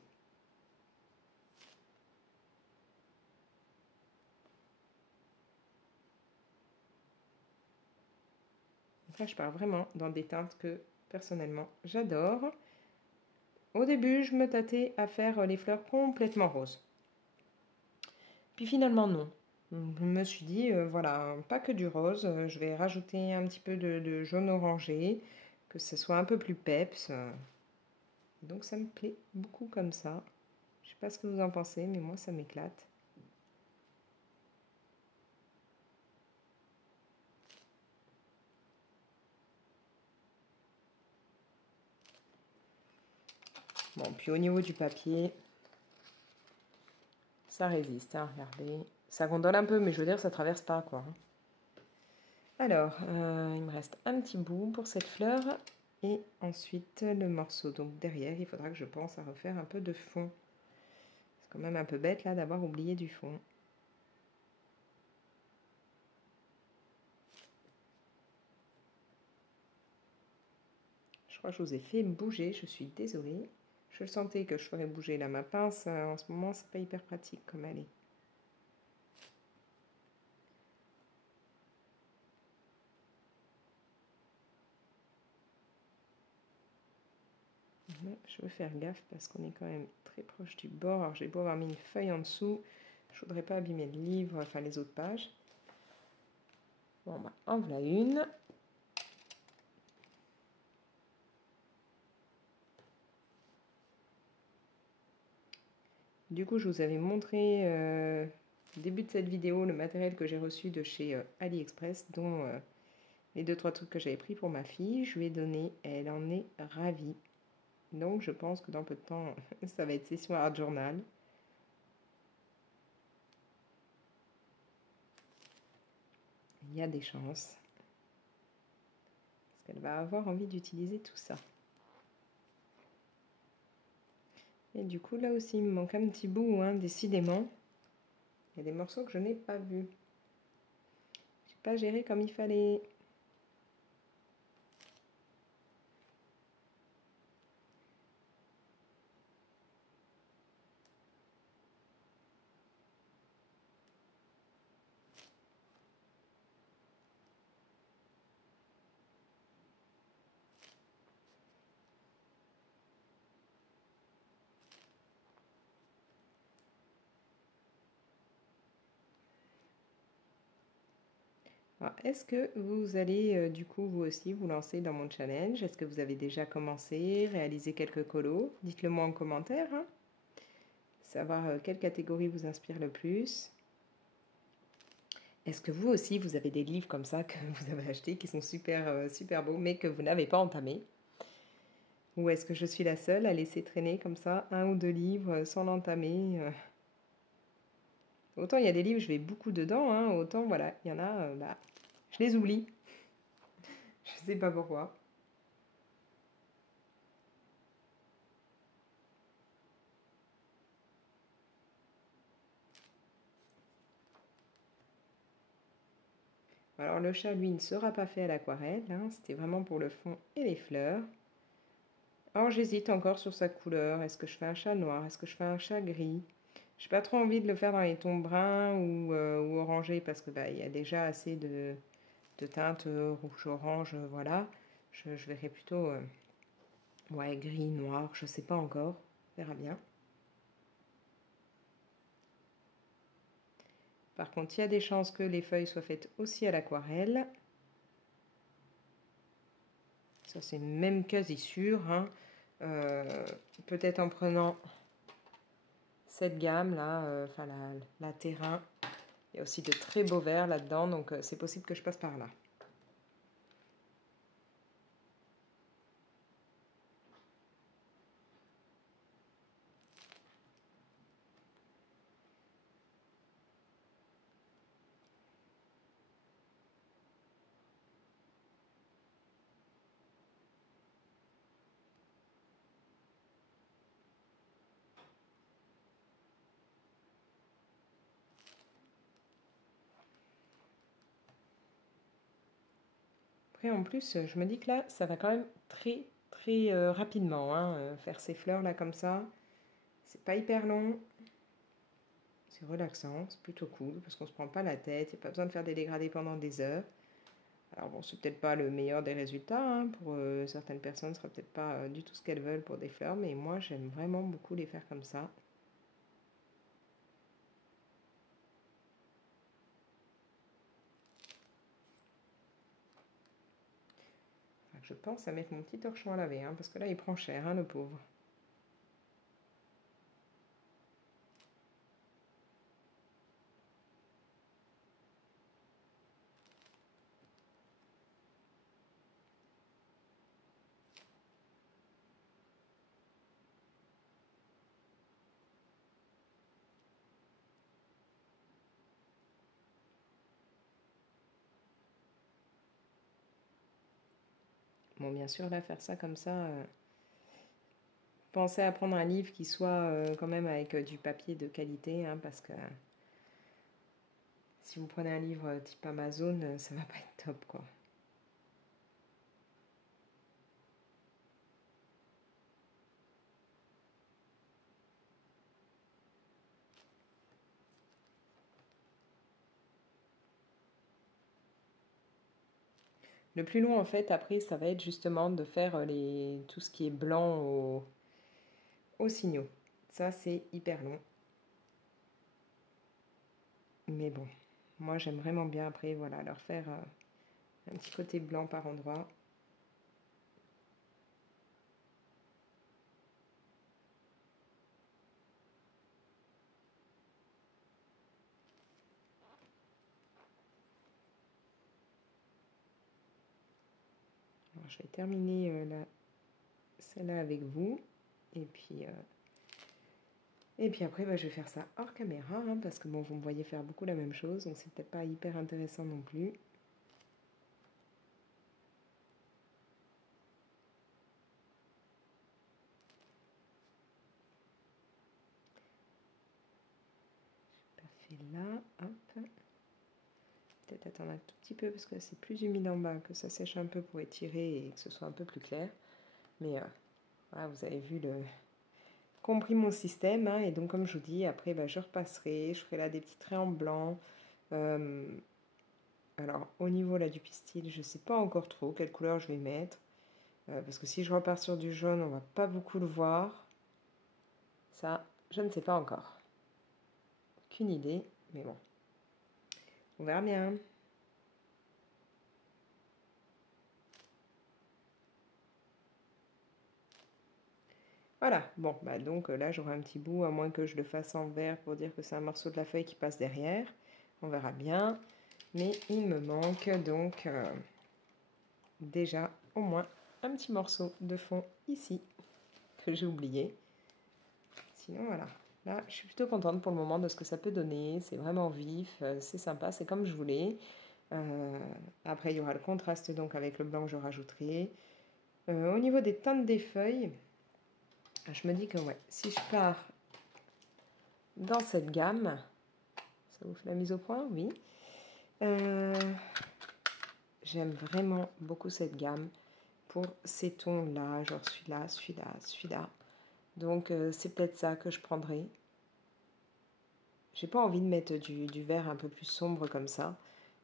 Donc là, je pars vraiment dans des teintes que, personnellement, j'adore. Au début, je me tâtais à faire les fleurs complètement roses. Puis finalement, non. Je me suis dit, voilà, pas que du rose, je vais rajouter un petit peu de jaune orangé, que ce soit un peu plus peps. Donc ça me plaît beaucoup comme ça. Je sais pas ce que vous en pensez, mais moi ça m'éclate. Bon, puis au niveau du papier, ça résiste, hein, regardez. Ça gondole un peu, mais je veux dire, ça traverse pas, quoi. Alors, il me reste un petit bout pour cette fleur. Et ensuite, le morceau. Donc derrière, il faudra que je pense à refaire un peu de fond. C'est quand même un peu bête, là, d'avoir oublié du fond. Je crois que je vous ai fait bouger, je suis désolée. Je le sentais que je ferais bouger là ma pince. En ce moment, c'est pas hyper pratique comme elle est. Là, je veux faire gaffe parce qu'on est quand même très proche du bord. Alors j'ai beau avoir mis une feuille en dessous, je voudrais pas abîmer le livre, enfin les autres pages. Bon bah en voilà une. Du coup, je vous avais montré au début de cette vidéo le matériel que j'ai reçu de chez AliExpress, dont les 2-3 trucs que j'avais pris pour ma fille. Je lui ai donné, elle en est ravie. Donc je pense que dans peu de temps, ça va être session art journal. Il y a des chances. Parce qu'elle va avoir envie d'utiliser tout ça. Et du coup, là aussi, il me manque un petit bout, hein, décidément. Il y a des morceaux que je n'ai pas vus. Je n'ai pas géré comme il fallait. Est-ce que vous allez, du coup, vous aussi, vous lancer dans mon challenge? Est-ce que vous avez déjà commencé, réalisé quelques colos? Dites-le moi en commentaire, hein. Savoir quelle catégorie vous inspire le plus. Est-ce que vous aussi, vous avez des livres comme ça que vous avez achetés, qui sont super, super beaux, mais que vous n'avez pas entamés? Ou est-ce que je suis la seule à laisser traîner comme ça un ou deux livres sans l'entamer? Autant il y a des livres, je vais beaucoup dedans, hein, autant voilà, il y en a, bah, je les oublie. Je sais pas pourquoi. Alors le chat, lui, ne sera pas fait à l'aquarelle, hein, c'était vraiment pour le fond et les fleurs. Alors j'hésite encore sur sa couleur. Est-ce que je fais un chat noir? Est-ce que je fais un chat gris? J'ai pas trop envie de le faire dans les tons bruns ou orangés parce que bah, il y a déjà assez de teintes rouge-orange, voilà. Je verrai plutôt ouais, gris, noir, je sais pas encore. On verra bien. Par contre, il y a des chances que les feuilles soient faites aussi à l'aquarelle. Ça, c'est même quasi sûr, hein. Peut-être en prenant cette gamme là, enfin la terrain. Il y a aussi de très beaux verts là-dedans, donc c'est possible que je passe par là. Après, en plus, je me dis que là, ça va quand même très, très rapidement, hein, faire ces fleurs-là comme ça. C'est pas hyper long. C'est relaxant, c'est plutôt cool parce qu'on se prend pas la tête, il n'y a pas besoin de faire des dégradés pendant des heures. Alors bon, c'est peut-être pas le meilleur des résultats, hein, pour certaines personnes, ce sera peut-être pas du tout ce qu'elles veulent pour des fleurs, mais moi j'aime vraiment beaucoup les faire comme ça. Enfin, je pense à mettre mon petit torchon à laver, hein, parce que là il prend cher, hein, le pauvre. Bon, bien sûr, là, faire ça comme ça, pensez à prendre un livre qui soit quand même avec du papier de qualité, hein, parce que si vous prenez un livre type Amazon, ça va pas être top, quoi. Le plus long, en fait, après, ça va être justement de faire tout ce qui est blanc aux signaux. Ça, c'est hyper long. Mais bon, moi, j'aime vraiment bien après, voilà, leur faire un petit côté blanc par endroit. Alors, je vais terminer celle-là avec vous. Et puis après, bah, je vais faire ça hors caméra, hein, parce que bon, vous me voyez faire beaucoup la même chose, donc c'est peut-être pas hyper intéressant non plus. Parfait là, hop. Peut-être attendre un tout petit peu parce que c'est plus humide en bas, que ça sèche un peu pour étirer et que ce soit un peu plus clair. Mais voilà, vous avez compris mon système, hein, et donc comme je vous dis, après bah, je repasserai, je ferai là des petits traits en blanc. Alors au niveau là du pistil, je ne sais pas encore trop quelle couleur je vais mettre, parce que si je repars sur du jaune, on va pas beaucoup le voir. Ça, je ne sais pas encore. Aucune idée, mais bon, on verra bien. Voilà, bon, bah donc là j'aurai un petit bout, à moins que je le fasse en vert pour dire que c'est un morceau de la feuille qui passe derrière. On verra bien. Mais il me manque donc déjà au moins un petit morceau de fond ici que j'ai oublié. Sinon voilà, là je suis plutôt contente pour le moment de ce que ça peut donner. C'est vraiment vif, c'est sympa, c'est comme je voulais. Après il y aura le contraste donc avec le blanc que je rajouterai. Au niveau des teintes des feuilles, je me dis que ouais, si je pars dans cette gamme, ça vous fait la mise au point? Oui. J'aime vraiment beaucoup cette gamme pour ces tons-là, genre celui-là, celui-là, celui-là. Donc c'est peut-être ça que je prendrai. J'ai pas envie de mettre du vert un peu plus sombre comme ça.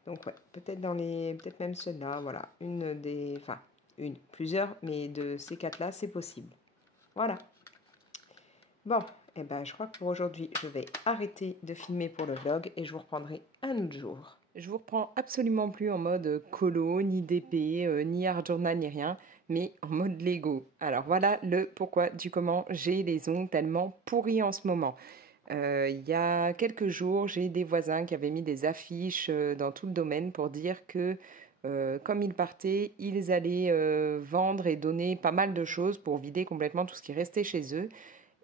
Donc ouais, peut-être peut-être même celle-là, voilà. Plusieurs, mais de ces quatre-là, c'est possible. Voilà. Bon, et ben je crois que pour aujourd'hui, je vais arrêter de filmer pour le vlog et je vous reprendrai un autre jour. Je vous reprends absolument plus en mode colo, ni DP, ni art journal, ni rien, mais en mode Lego. Alors voilà le pourquoi du comment j'ai les ongles tellement pourris en ce moment. Il y a quelques jours, j'ai des voisins qui avaient mis des affiches dans tout le domaine pour dire que comme ils partaient, ils allaient vendre et donner pas mal de choses pour vider complètement tout ce qui restait chez eux.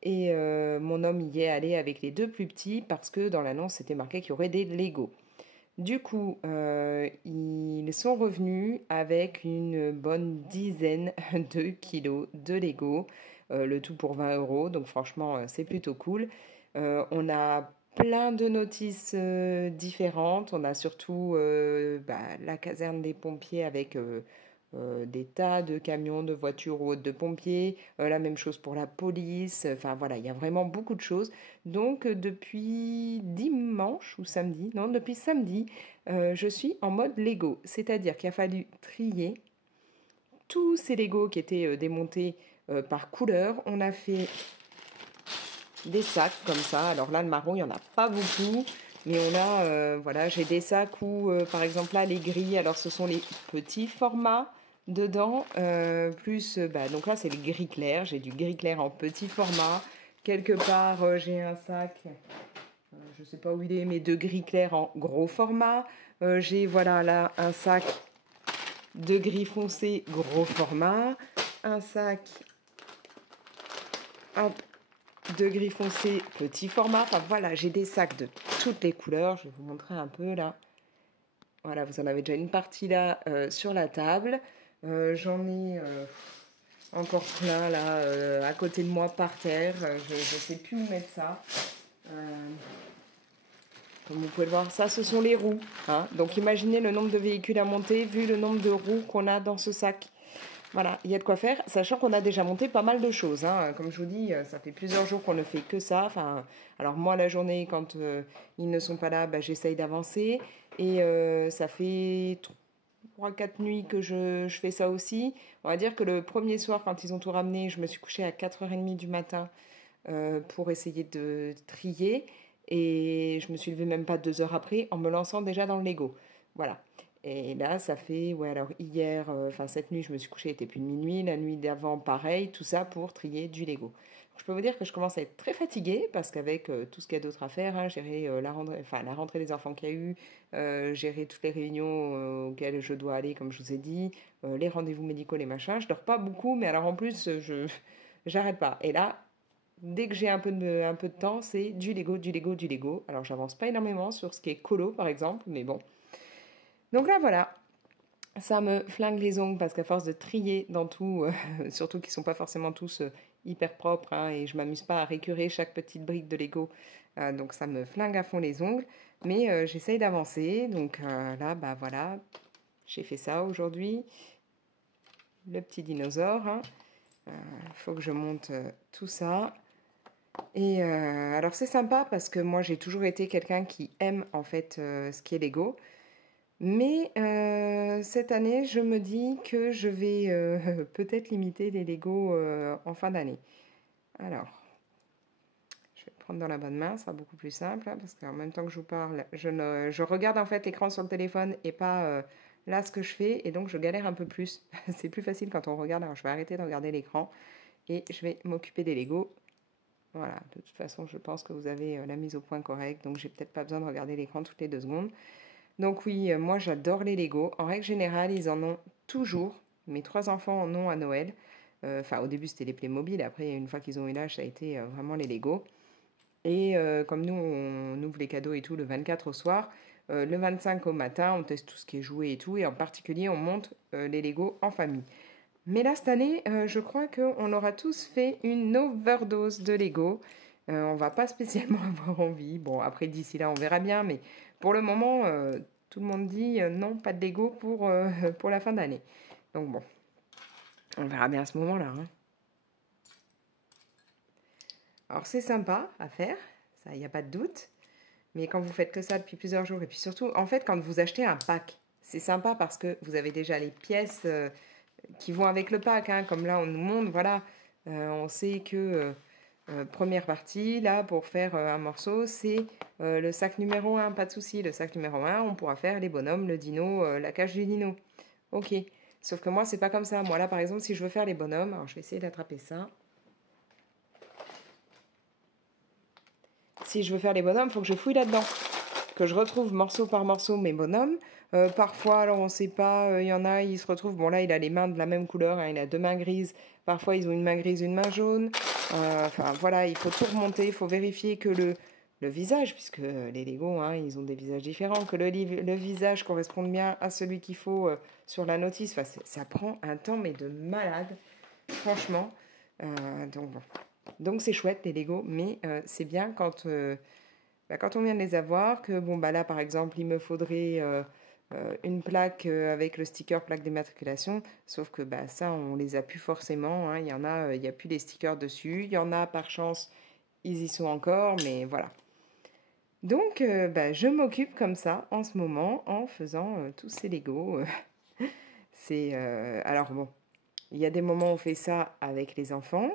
Et mon homme y est allé avec les deux plus petits parce que dans l'annonce, c'était marqué qu'il y aurait des Lego. Du coup, ils sont revenus avec une bonne dizaine de kilos de Lego, le tout pour 20 euros, donc franchement, c'est plutôt cool. On a plein de notices différentes. On a surtout la caserne des pompiers avec des tas de camions, de voitures ou autres, de pompiers. La même chose pour la police. Enfin voilà, il y a vraiment beaucoup de choses. Donc depuis dimanche ou samedi, non, depuis samedi, je suis en mode Lego. C'est-à-dire qu'il a fallu trier tous ces Legos qui étaient démontés par couleur. On a fait des sacs comme ça. Alors là, le marron, il n'y en a pas beaucoup. Mais on a, voilà, j'ai des sacs où, par exemple, là, les gris, alors ce sont les petits formats dedans, plus, bah, donc là, c'est le gris clair. J'ai du gris clair en petit format. Quelque part, j'ai un sac, je ne sais pas où il est, mais de gris clair en gros format. J'ai, voilà, là, un sac de gris foncé, gros format. Un sac, hop, de gris foncé, petit format. Enfin voilà, j'ai des sacs de toutes les couleurs. Je vais vous montrer un peu là. Voilà, vous en avez déjà une partie là sur la table. J'en ai encore plein là à côté de moi par terre. Je ne sais plus où mettre ça. Comme vous pouvez le voir, ça ce sont les roues. Hein. Donc imaginez le nombre de véhicules à monter vu le nombre de roues qu'on a dans ce sac. Voilà, il y a de quoi faire, sachant qu'on a déjà monté pas mal de choses. Hein. Comme je vous dis, ça fait plusieurs jours qu'on ne fait que ça. Enfin, alors moi, la journée, quand ils ne sont pas là, bah, j'essaye d'avancer. Et ça fait 3-4 nuits que je fais ça aussi. On va dire que le premier soir, quand ils ont tout ramené, je me suis couchée à 4h30 du matin pour essayer de trier. Et je me suis levée même pas 2 heures après en me lançant déjà dans le Lego. Voilà. Et là, ça fait, ouais, alors hier, enfin cette nuit, je me suis couchée, il était plus de minuit. La nuit d'avant, pareil, tout ça pour trier du Lego. Je peux vous dire que je commence à être très fatiguée parce qu'avec tout ce qu'il y a d'autre à faire, hein, gérer la rentrée des enfants qu'il y a eu, gérer toutes les réunions auxquelles je dois aller, comme je vous ai dit, les rendez-vous médicaux, les machins. Je dors pas beaucoup, mais alors en plus, j'arrête pas. Et là, dès que j'ai un peu de temps, c'est du Lego, du Lego, du Lego. Alors, j'avance pas énormément sur ce qui est colo, par exemple, mais bon. Donc là, voilà. Ça me flingue les ongles parce qu'à force de trier dans tout, surtout qu'ils sont pas forcément tous hyper propres, hein, et je m'amuse pas à récurer chaque petite brique de Lego. Donc, ça me flingue à fond les ongles. Mais j'essaye d'avancer. Donc là, bah voilà. J'ai fait ça aujourd'hui. Le petit dinosaure. Hein. Faut que je monte tout ça. Et alors c'est sympa parce que moi j'ai toujours été quelqu'un qui aime en fait ce qui est Lego. Mais cette année je me dis que je vais peut-être limiter les Lego en fin d'année. Alors, je vais le prendre dans la bonne main, ça sera beaucoup plus simple hein, parce qu'en même temps que je vous parle, je regarde en fait l'écran sur le téléphone et pas là ce que je fais et donc je galère un peu plus. C'est plus facile quand on regarde, alors je vais arrêter de regarder l'écran et je vais m'occuper des Lego. Voilà, de toute façon, je pense que vous avez la mise au point correcte, donc j'ai peut-être pas besoin de regarder l'écran toutes les 2 secondes. Donc oui, moi j'adore les Lego. En règle générale, ils en ont toujours. Mes 3 enfants en ont à Noël. Enfin, au début, c'était les Playmobil. Après, une fois qu'ils ont eu l'âge, ça a été vraiment les Lego. Et comme nous, on ouvre les cadeaux et tout le 24 au soir, le 25 au matin, on teste tout ce qui est joué et tout. Et en particulier, on monte les Lego en famille. Mais là, cette année, je crois qu'on aura tous fait une overdose de Lego. On va pas spécialement avoir envie. Bon, après, d'ici là, on verra bien. Mais pour le moment, tout le monde dit non, pas de Lego pour la fin d'année. Donc bon, on verra bien à ce moment-là. Hein. Alors, c'est sympa à faire. Ça, il n'y a pas de doute. Mais quand vous faites que ça depuis plusieurs jours, et puis surtout, en fait, quand vous achetez un pack, c'est sympa parce que vous avez déjà les pièces qui vont avec le pack. Hein. Comme là, on nous montre, voilà, on sait que première partie, là, pour faire un morceau, c'est le sac numéro 1, pas de souci. Le sac numéro 1, on pourra faire les bonhommes, le dino, la cage du dino. Ok. Sauf que moi, c'est pas comme ça. Moi, là, par exemple, si je veux faire les bonhommes, alors je vais essayer d'attraper ça. Si je veux faire les bonhommes, il faut que je fouille là-dedans. Que je retrouve morceau par morceau mes bonhommes. Parfois, alors on ne sait pas, il y en a, ils se retrouvent, bon là il a les mains de la même couleur, hein, il a 2 mains grises, parfois ils ont une main grise, une main jaune. Enfin voilà, il faut tout remonter, il faut vérifier que le visage, puisque les Lego, hein, ils ont des visages différents, que le visage corresponde bien à celui qu'il faut sur la notice. Enfin, ça prend un temps, mais de malade, franchement. Donc bon. Donc c'est chouette les Lego, mais c'est bien quand on vient de les avoir, que bon bah là par exemple il me faudrait une plaque avec le sticker plaque d'immatriculation, sauf que bah, ça, on les a plus forcément, hein. Il y en a, il n'y a plus les stickers dessus. Il y en a, par chance, ils y sont encore, mais voilà. Donc, bah, je m'occupe comme ça en ce moment en faisant tous ces Lego. Alors bon, il y a des moments où on fait ça avec les enfants.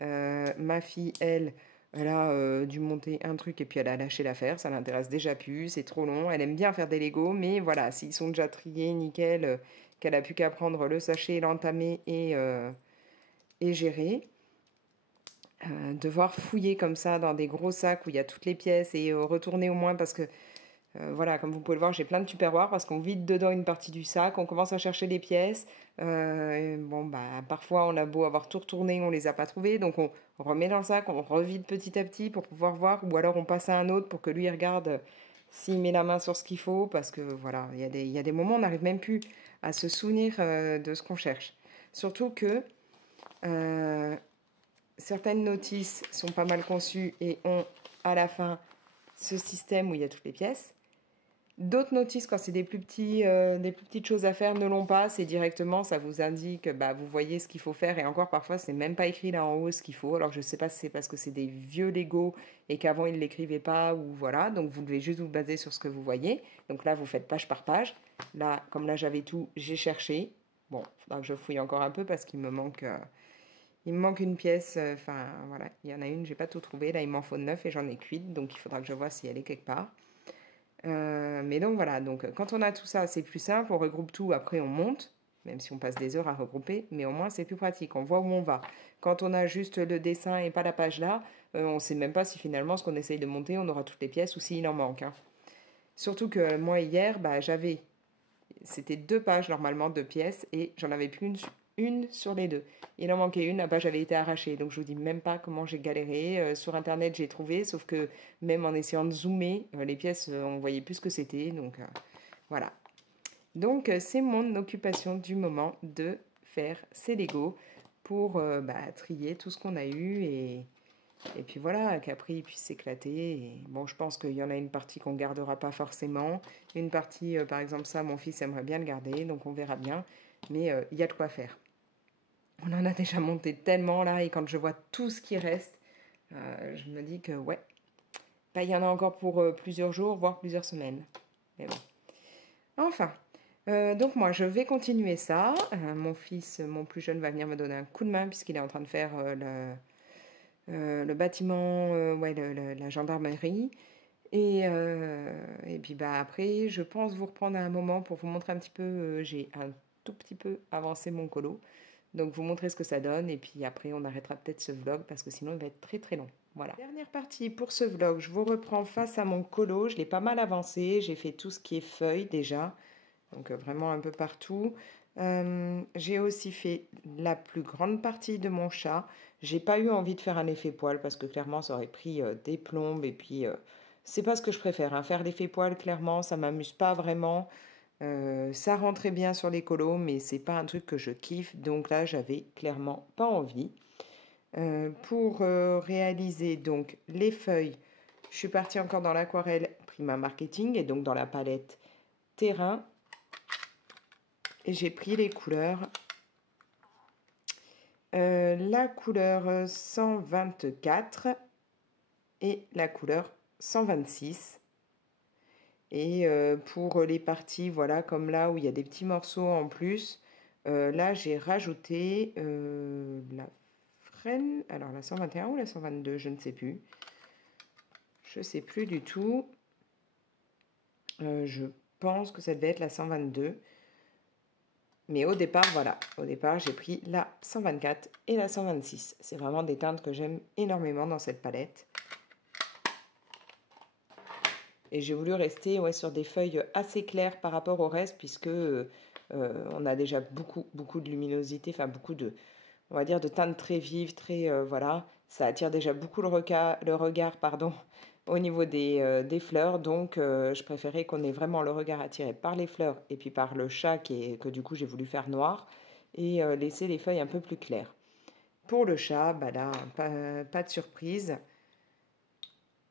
Ma fille, elle a dû monter un truc et puis elle a lâché l'affaire. Ça l'intéresse déjà plus, c'est trop long. Elle aime bien faire des Lego, mais voilà, s'ils sont déjà triés, nickel, qu'elle a plus qu'à prendre le sachet, l'entamer et gérer. Devoir fouiller comme ça dans des gros sacs où il y a toutes les pièces et retourner au moins parce que voilà, comme vous pouvez le voir, j'ai plein de tupperwares parce qu'on vide dedans une partie du sac, on commence à chercher les pièces. Bon, bah, parfois, on a beau avoir tout retourné, on les a pas trouvées, donc on remet dans le sac, on revide petit à petit pour pouvoir voir, ou alors on passe à un autre pour que lui il regarde s'il met la main sur ce qu'il faut, parce que voilà, il y a des moments où on n'arrive même plus à se souvenir de ce qu'on cherche. Surtout que euh, certaines notices sont pas mal conçues et ont à la fin ce système où il y a toutes les pièces. D'autres notices, quand c'est des plus petites choses à faire, ne l'ont pas. C'est directement, ça vous indique, bah, vous voyez ce qu'il faut faire. Et encore, parfois, c'est même pas écrit là en haut ce qu'il faut. Alors, je sais pas si c'est parce que c'est des vieux Lego et qu'avant, ils ne l'écrivaient pas ou voilà. Donc, vous devez juste vous baser sur ce que vous voyez. Donc là, vous faites page par page. Là, comme là, j'avais tout, j'ai cherché. Bon, il faudra que je fouille encore un peu parce il me manque une pièce. Enfin, voilà, il y en a une, j'ai pas tout trouvé. Là, il m'en faut 9 et j'en ai 8. Donc, il faudra que je vois si elle est quelque part. Mais donc voilà, donc quand on a tout ça, c'est plus simple, on regroupe tout, après on monte, même si on passe des heures à regrouper, mais au moins c'est plus pratique, on voit où on va. Quand on a juste le dessin et pas la page là, on ne sait même pas si finalement ce qu'on essaye de monter, on aura toutes les pièces ou s'il en manque, hein. Surtout que moi hier, bah, c'était 2 pages normalement, 2 pièces, et j'en avais plus une sur les deux. Il en manquait une, la page avait été arrachée. Donc je vous dis même pas comment j'ai galéré. Sur internet j'ai trouvé, sauf que même en essayant de zoomer, les pièces, on voyait plus ce que c'était. Donc voilà. Donc c'est mon occupation du moment de faire ces Lego pour bah, trier tout ce qu'on a eu et puis voilà, qu'après il puisse s'éclater. Et bon, je pense qu'il y en a une partie qu'on ne gardera pas forcément. Une partie, par exemple, ça, mon fils aimerait bien le garder, donc on verra bien. Mais il y a de quoi faire. On en a déjà monté tellement là, et quand je vois tout ce qui reste, je me dis que ouais, bah, il y en a encore pour plusieurs jours, voire plusieurs semaines. Mais bon. Enfin, donc moi, je vais continuer ça. Mon fils, mon plus jeune, va venir me donner un coup de main puisqu'il est en train de faire le bâtiment, ouais, la gendarmerie. Et puis bah, après, je pense vous reprendre à un moment pour vous montrer un petit peu. J'ai un tout petit peu avancé mon colo. Donc vous montrer ce que ça donne. Et puis après, on arrêtera peut-être ce vlog parce que sinon, il va être très très long. Voilà. Dernière partie pour ce vlog. Je vous reprends face à mon colo. Je l'ai pas mal avancé. J'ai fait tout ce qui est feuilles déjà. Donc vraiment un peu partout. J'ai aussi fait la plus grande partie de mon chat. J'ai pas eu envie de faire un effet poil parce que clairement ça aurait pris des plombes et puis c'est pas ce que je préfère, hein. Faire l'effet poil, clairement, ça m'amuse pas vraiment. Ça rentrait bien sur les colos, mais c'est pas un truc que je kiffe, donc là j'avais clairement pas envie. Pour réaliser donc les feuilles, je suis partie encore dans l'aquarelle Prima Marketing et donc dans la palette terrain. Et j'ai pris les couleurs. La couleur 124 et la couleur 126. Et pour les parties, voilà, comme là où il y a des petits morceaux en plus, là j'ai rajouté la frêne, alors la 121 ou la 122, je ne sais plus. Je ne sais plus du tout. Je pense que ça devait être la 122. Mais au départ, voilà, au départ, j'ai pris la 124 et la 126. C'est vraiment des teintes que j'aime énormément dans cette palette. Et j'ai voulu rester sur des feuilles assez claires par rapport au reste, puisque on a déjà beaucoup de luminosité, enfin beaucoup de, on va dire, de teintes très vives, très, voilà. Ça attire déjà beaucoup le regard, pardon, au niveau des fleurs. Donc, je préférais qu'on ait vraiment le regard attiré par les fleurs et puis par le chat que du coup j'ai voulu faire noir et laisser les feuilles un peu plus claires. Pour le chat, bah là, pas de surprise.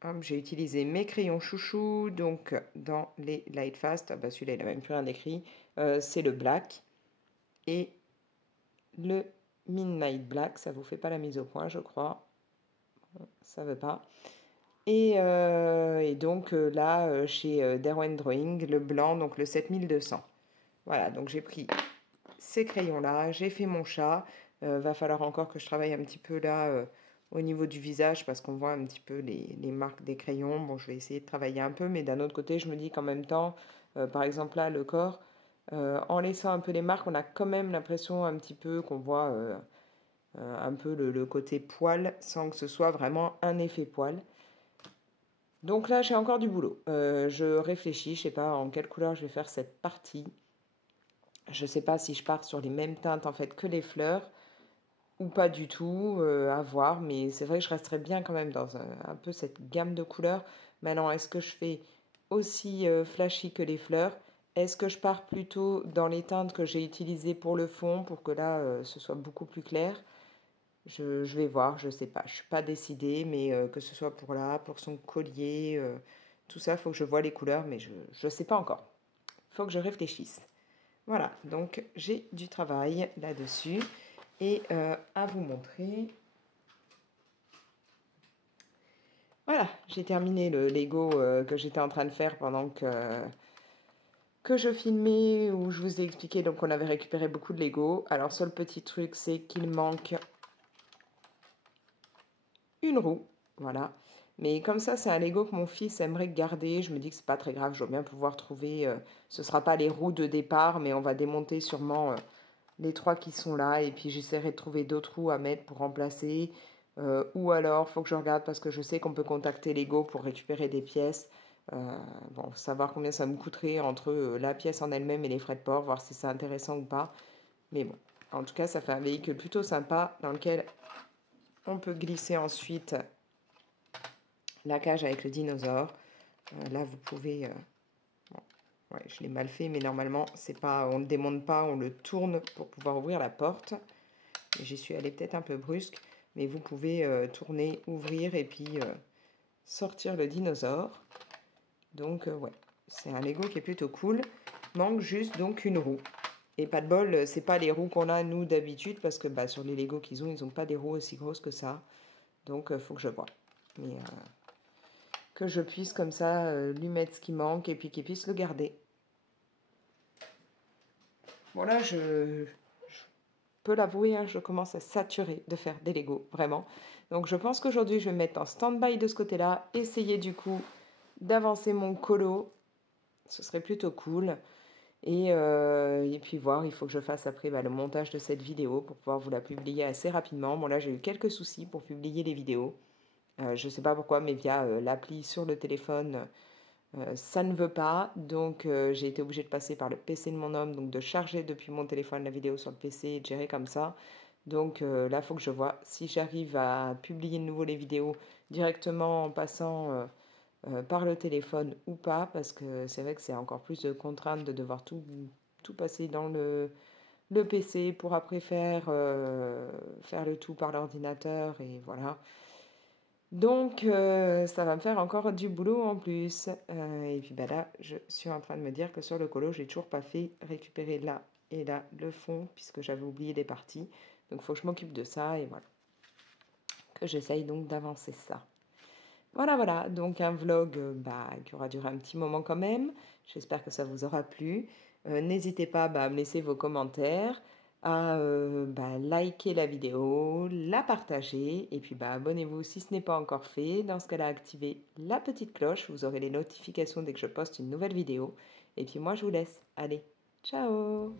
Hop, j'ai utilisé mes crayons chouchou, donc dans les Light Fast, ah bah celui-là il n'a même plus rien écrit, c'est le black et le Midnight Black, ça vous fait pas la mise au point je crois, ça veut pas. Et donc là, chez Derwent Drawing, le blanc, donc le 7200. Voilà, donc j'ai pris ces crayons-là, j'ai fait mon chat. Va falloir encore que je travaille un petit peu là au niveau du visage parce qu'on voit un petit peu les marques des crayons. Bon, je vais essayer de travailler un peu, mais d'un autre côté, je me dis qu'en même temps, par exemple là, le corps, en laissant un peu les marques, on a quand même l'impression un petit peu qu'on voit un peu le côté poil sans que ce soit vraiment un effet poil. Donc là, j'ai encore du boulot. Je réfléchis, je sais pas en quelle couleur je vais faire cette partie. Je sais pas si je pars sur les mêmes teintes en fait que les fleurs ou pas du tout, à voir. Mais c'est vrai que je resterai bien quand même dans un peu cette gamme de couleurs. Maintenant, est-ce que je fais aussi flashy que les fleurs? Est-ce que je pars plutôt dans les teintes que j'ai utilisées pour le fond pour que là, ce soit beaucoup plus clair? Je vais voir, je sais pas. Je suis pas décidée, mais que ce soit pour là, pour son collier, tout ça, il faut que je voie les couleurs, mais je ne sais pas encore. Il faut que je réfléchisse. Voilà, donc j'ai du travail là-dessus et à vous montrer. Voilà, j'ai terminé le Lego que j'étais en train de faire pendant que je filmais, où je vous ai expliqué, donc on avait récupéré beaucoup de Lego. Alors, seul petit truc, c'est qu'il manque une roue, voilà. Mais comme ça, c'est un Lego que mon fils aimerait garder. Je me dis que c'est pas très grave, je vais bien pouvoir trouver. Ce sera pas les roues de départ, mais on va démonter sûrement les trois qui sont là. Et puis j'essaierai de trouver d'autres roues à mettre pour remplacer. Ou alors, faut que je regarde parce que je sais qu'on peut contacter Lego pour récupérer des pièces. Bon, savoir combien ça me coûterait entre la pièce en elle-même et les frais de port, voir si c'est intéressant ou pas. Mais bon, en tout cas, ça fait un véhicule plutôt sympa dans lequel on peut glisser ensuite la cage avec le dinosaure. Là, vous pouvez... bon, ouais, je l'ai mal fait, mais normalement, c'est pas, on ne le démonte pas, on le tourne pour pouvoir ouvrir la porte. J'y suis allée peut-être un peu brusque, mais vous pouvez tourner, ouvrir et puis sortir le dinosaure. Donc, ouais, c'est un Lego qui est plutôt cool. Manque juste donc une roue. Et pas de bol, c'est pas les roues qu'on a nous d'habitude, parce que bah, sur les Lego qu'ils ont, ils n'ont pas des roues aussi grosses que ça. Donc, faut que je vois. Mais que je puisse comme ça lui mettre ce qui manque et puis qu'il puisse le garder. Bon là, je peux l'avouer, hein, je commence à saturer de faire des Lego, vraiment. Donc je pense qu'aujourd'hui, je vais me mettre en stand-by de ce côté-là, essayer du coup d'avancer mon colo. Ce serait plutôt cool. Et puis voir, il faut que je fasse après le montage de cette vidéo pour pouvoir vous la publier assez rapidement. Bon là, j'ai eu quelques soucis pour publier les vidéos. Je ne sais pas pourquoi, mais via l'appli sur le téléphone, ça ne veut pas. Donc j'ai été obligée de passer par le PC de mon homme, donc de charger depuis mon téléphone la vidéo sur le PC et de gérer comme ça. Donc là, il faut que je vois si j'arrive à publier de nouveau les vidéos directement en passant par le téléphone ou pas, parce que c'est vrai que c'est encore plus de contraintes de devoir tout passer dans le PC pour après faire le tout par l'ordinateur et voilà. Donc, ça va me faire encore du boulot en plus. Et puis bah là, je suis en train de me dire que sur le colo, j'ai toujours pas fait récupérer là et là le fond, puisque j'avais oublié des parties. Donc, il faut que je m'occupe de ça et voilà. Que j'essaye donc d'avancer ça. Voilà, voilà. Donc, un vlog qui aura duré un petit moment quand même. J'espère que ça vous aura plu. N'hésitez pas à me laisser vos commentaires, à liker la vidéo, la partager et puis abonnez-vous si ce n'est pas encore fait. Dans ce cas-là, activez la petite cloche, vous aurez les notifications dès que je poste une nouvelle vidéo. Et puis moi, je vous laisse. Allez, ciao!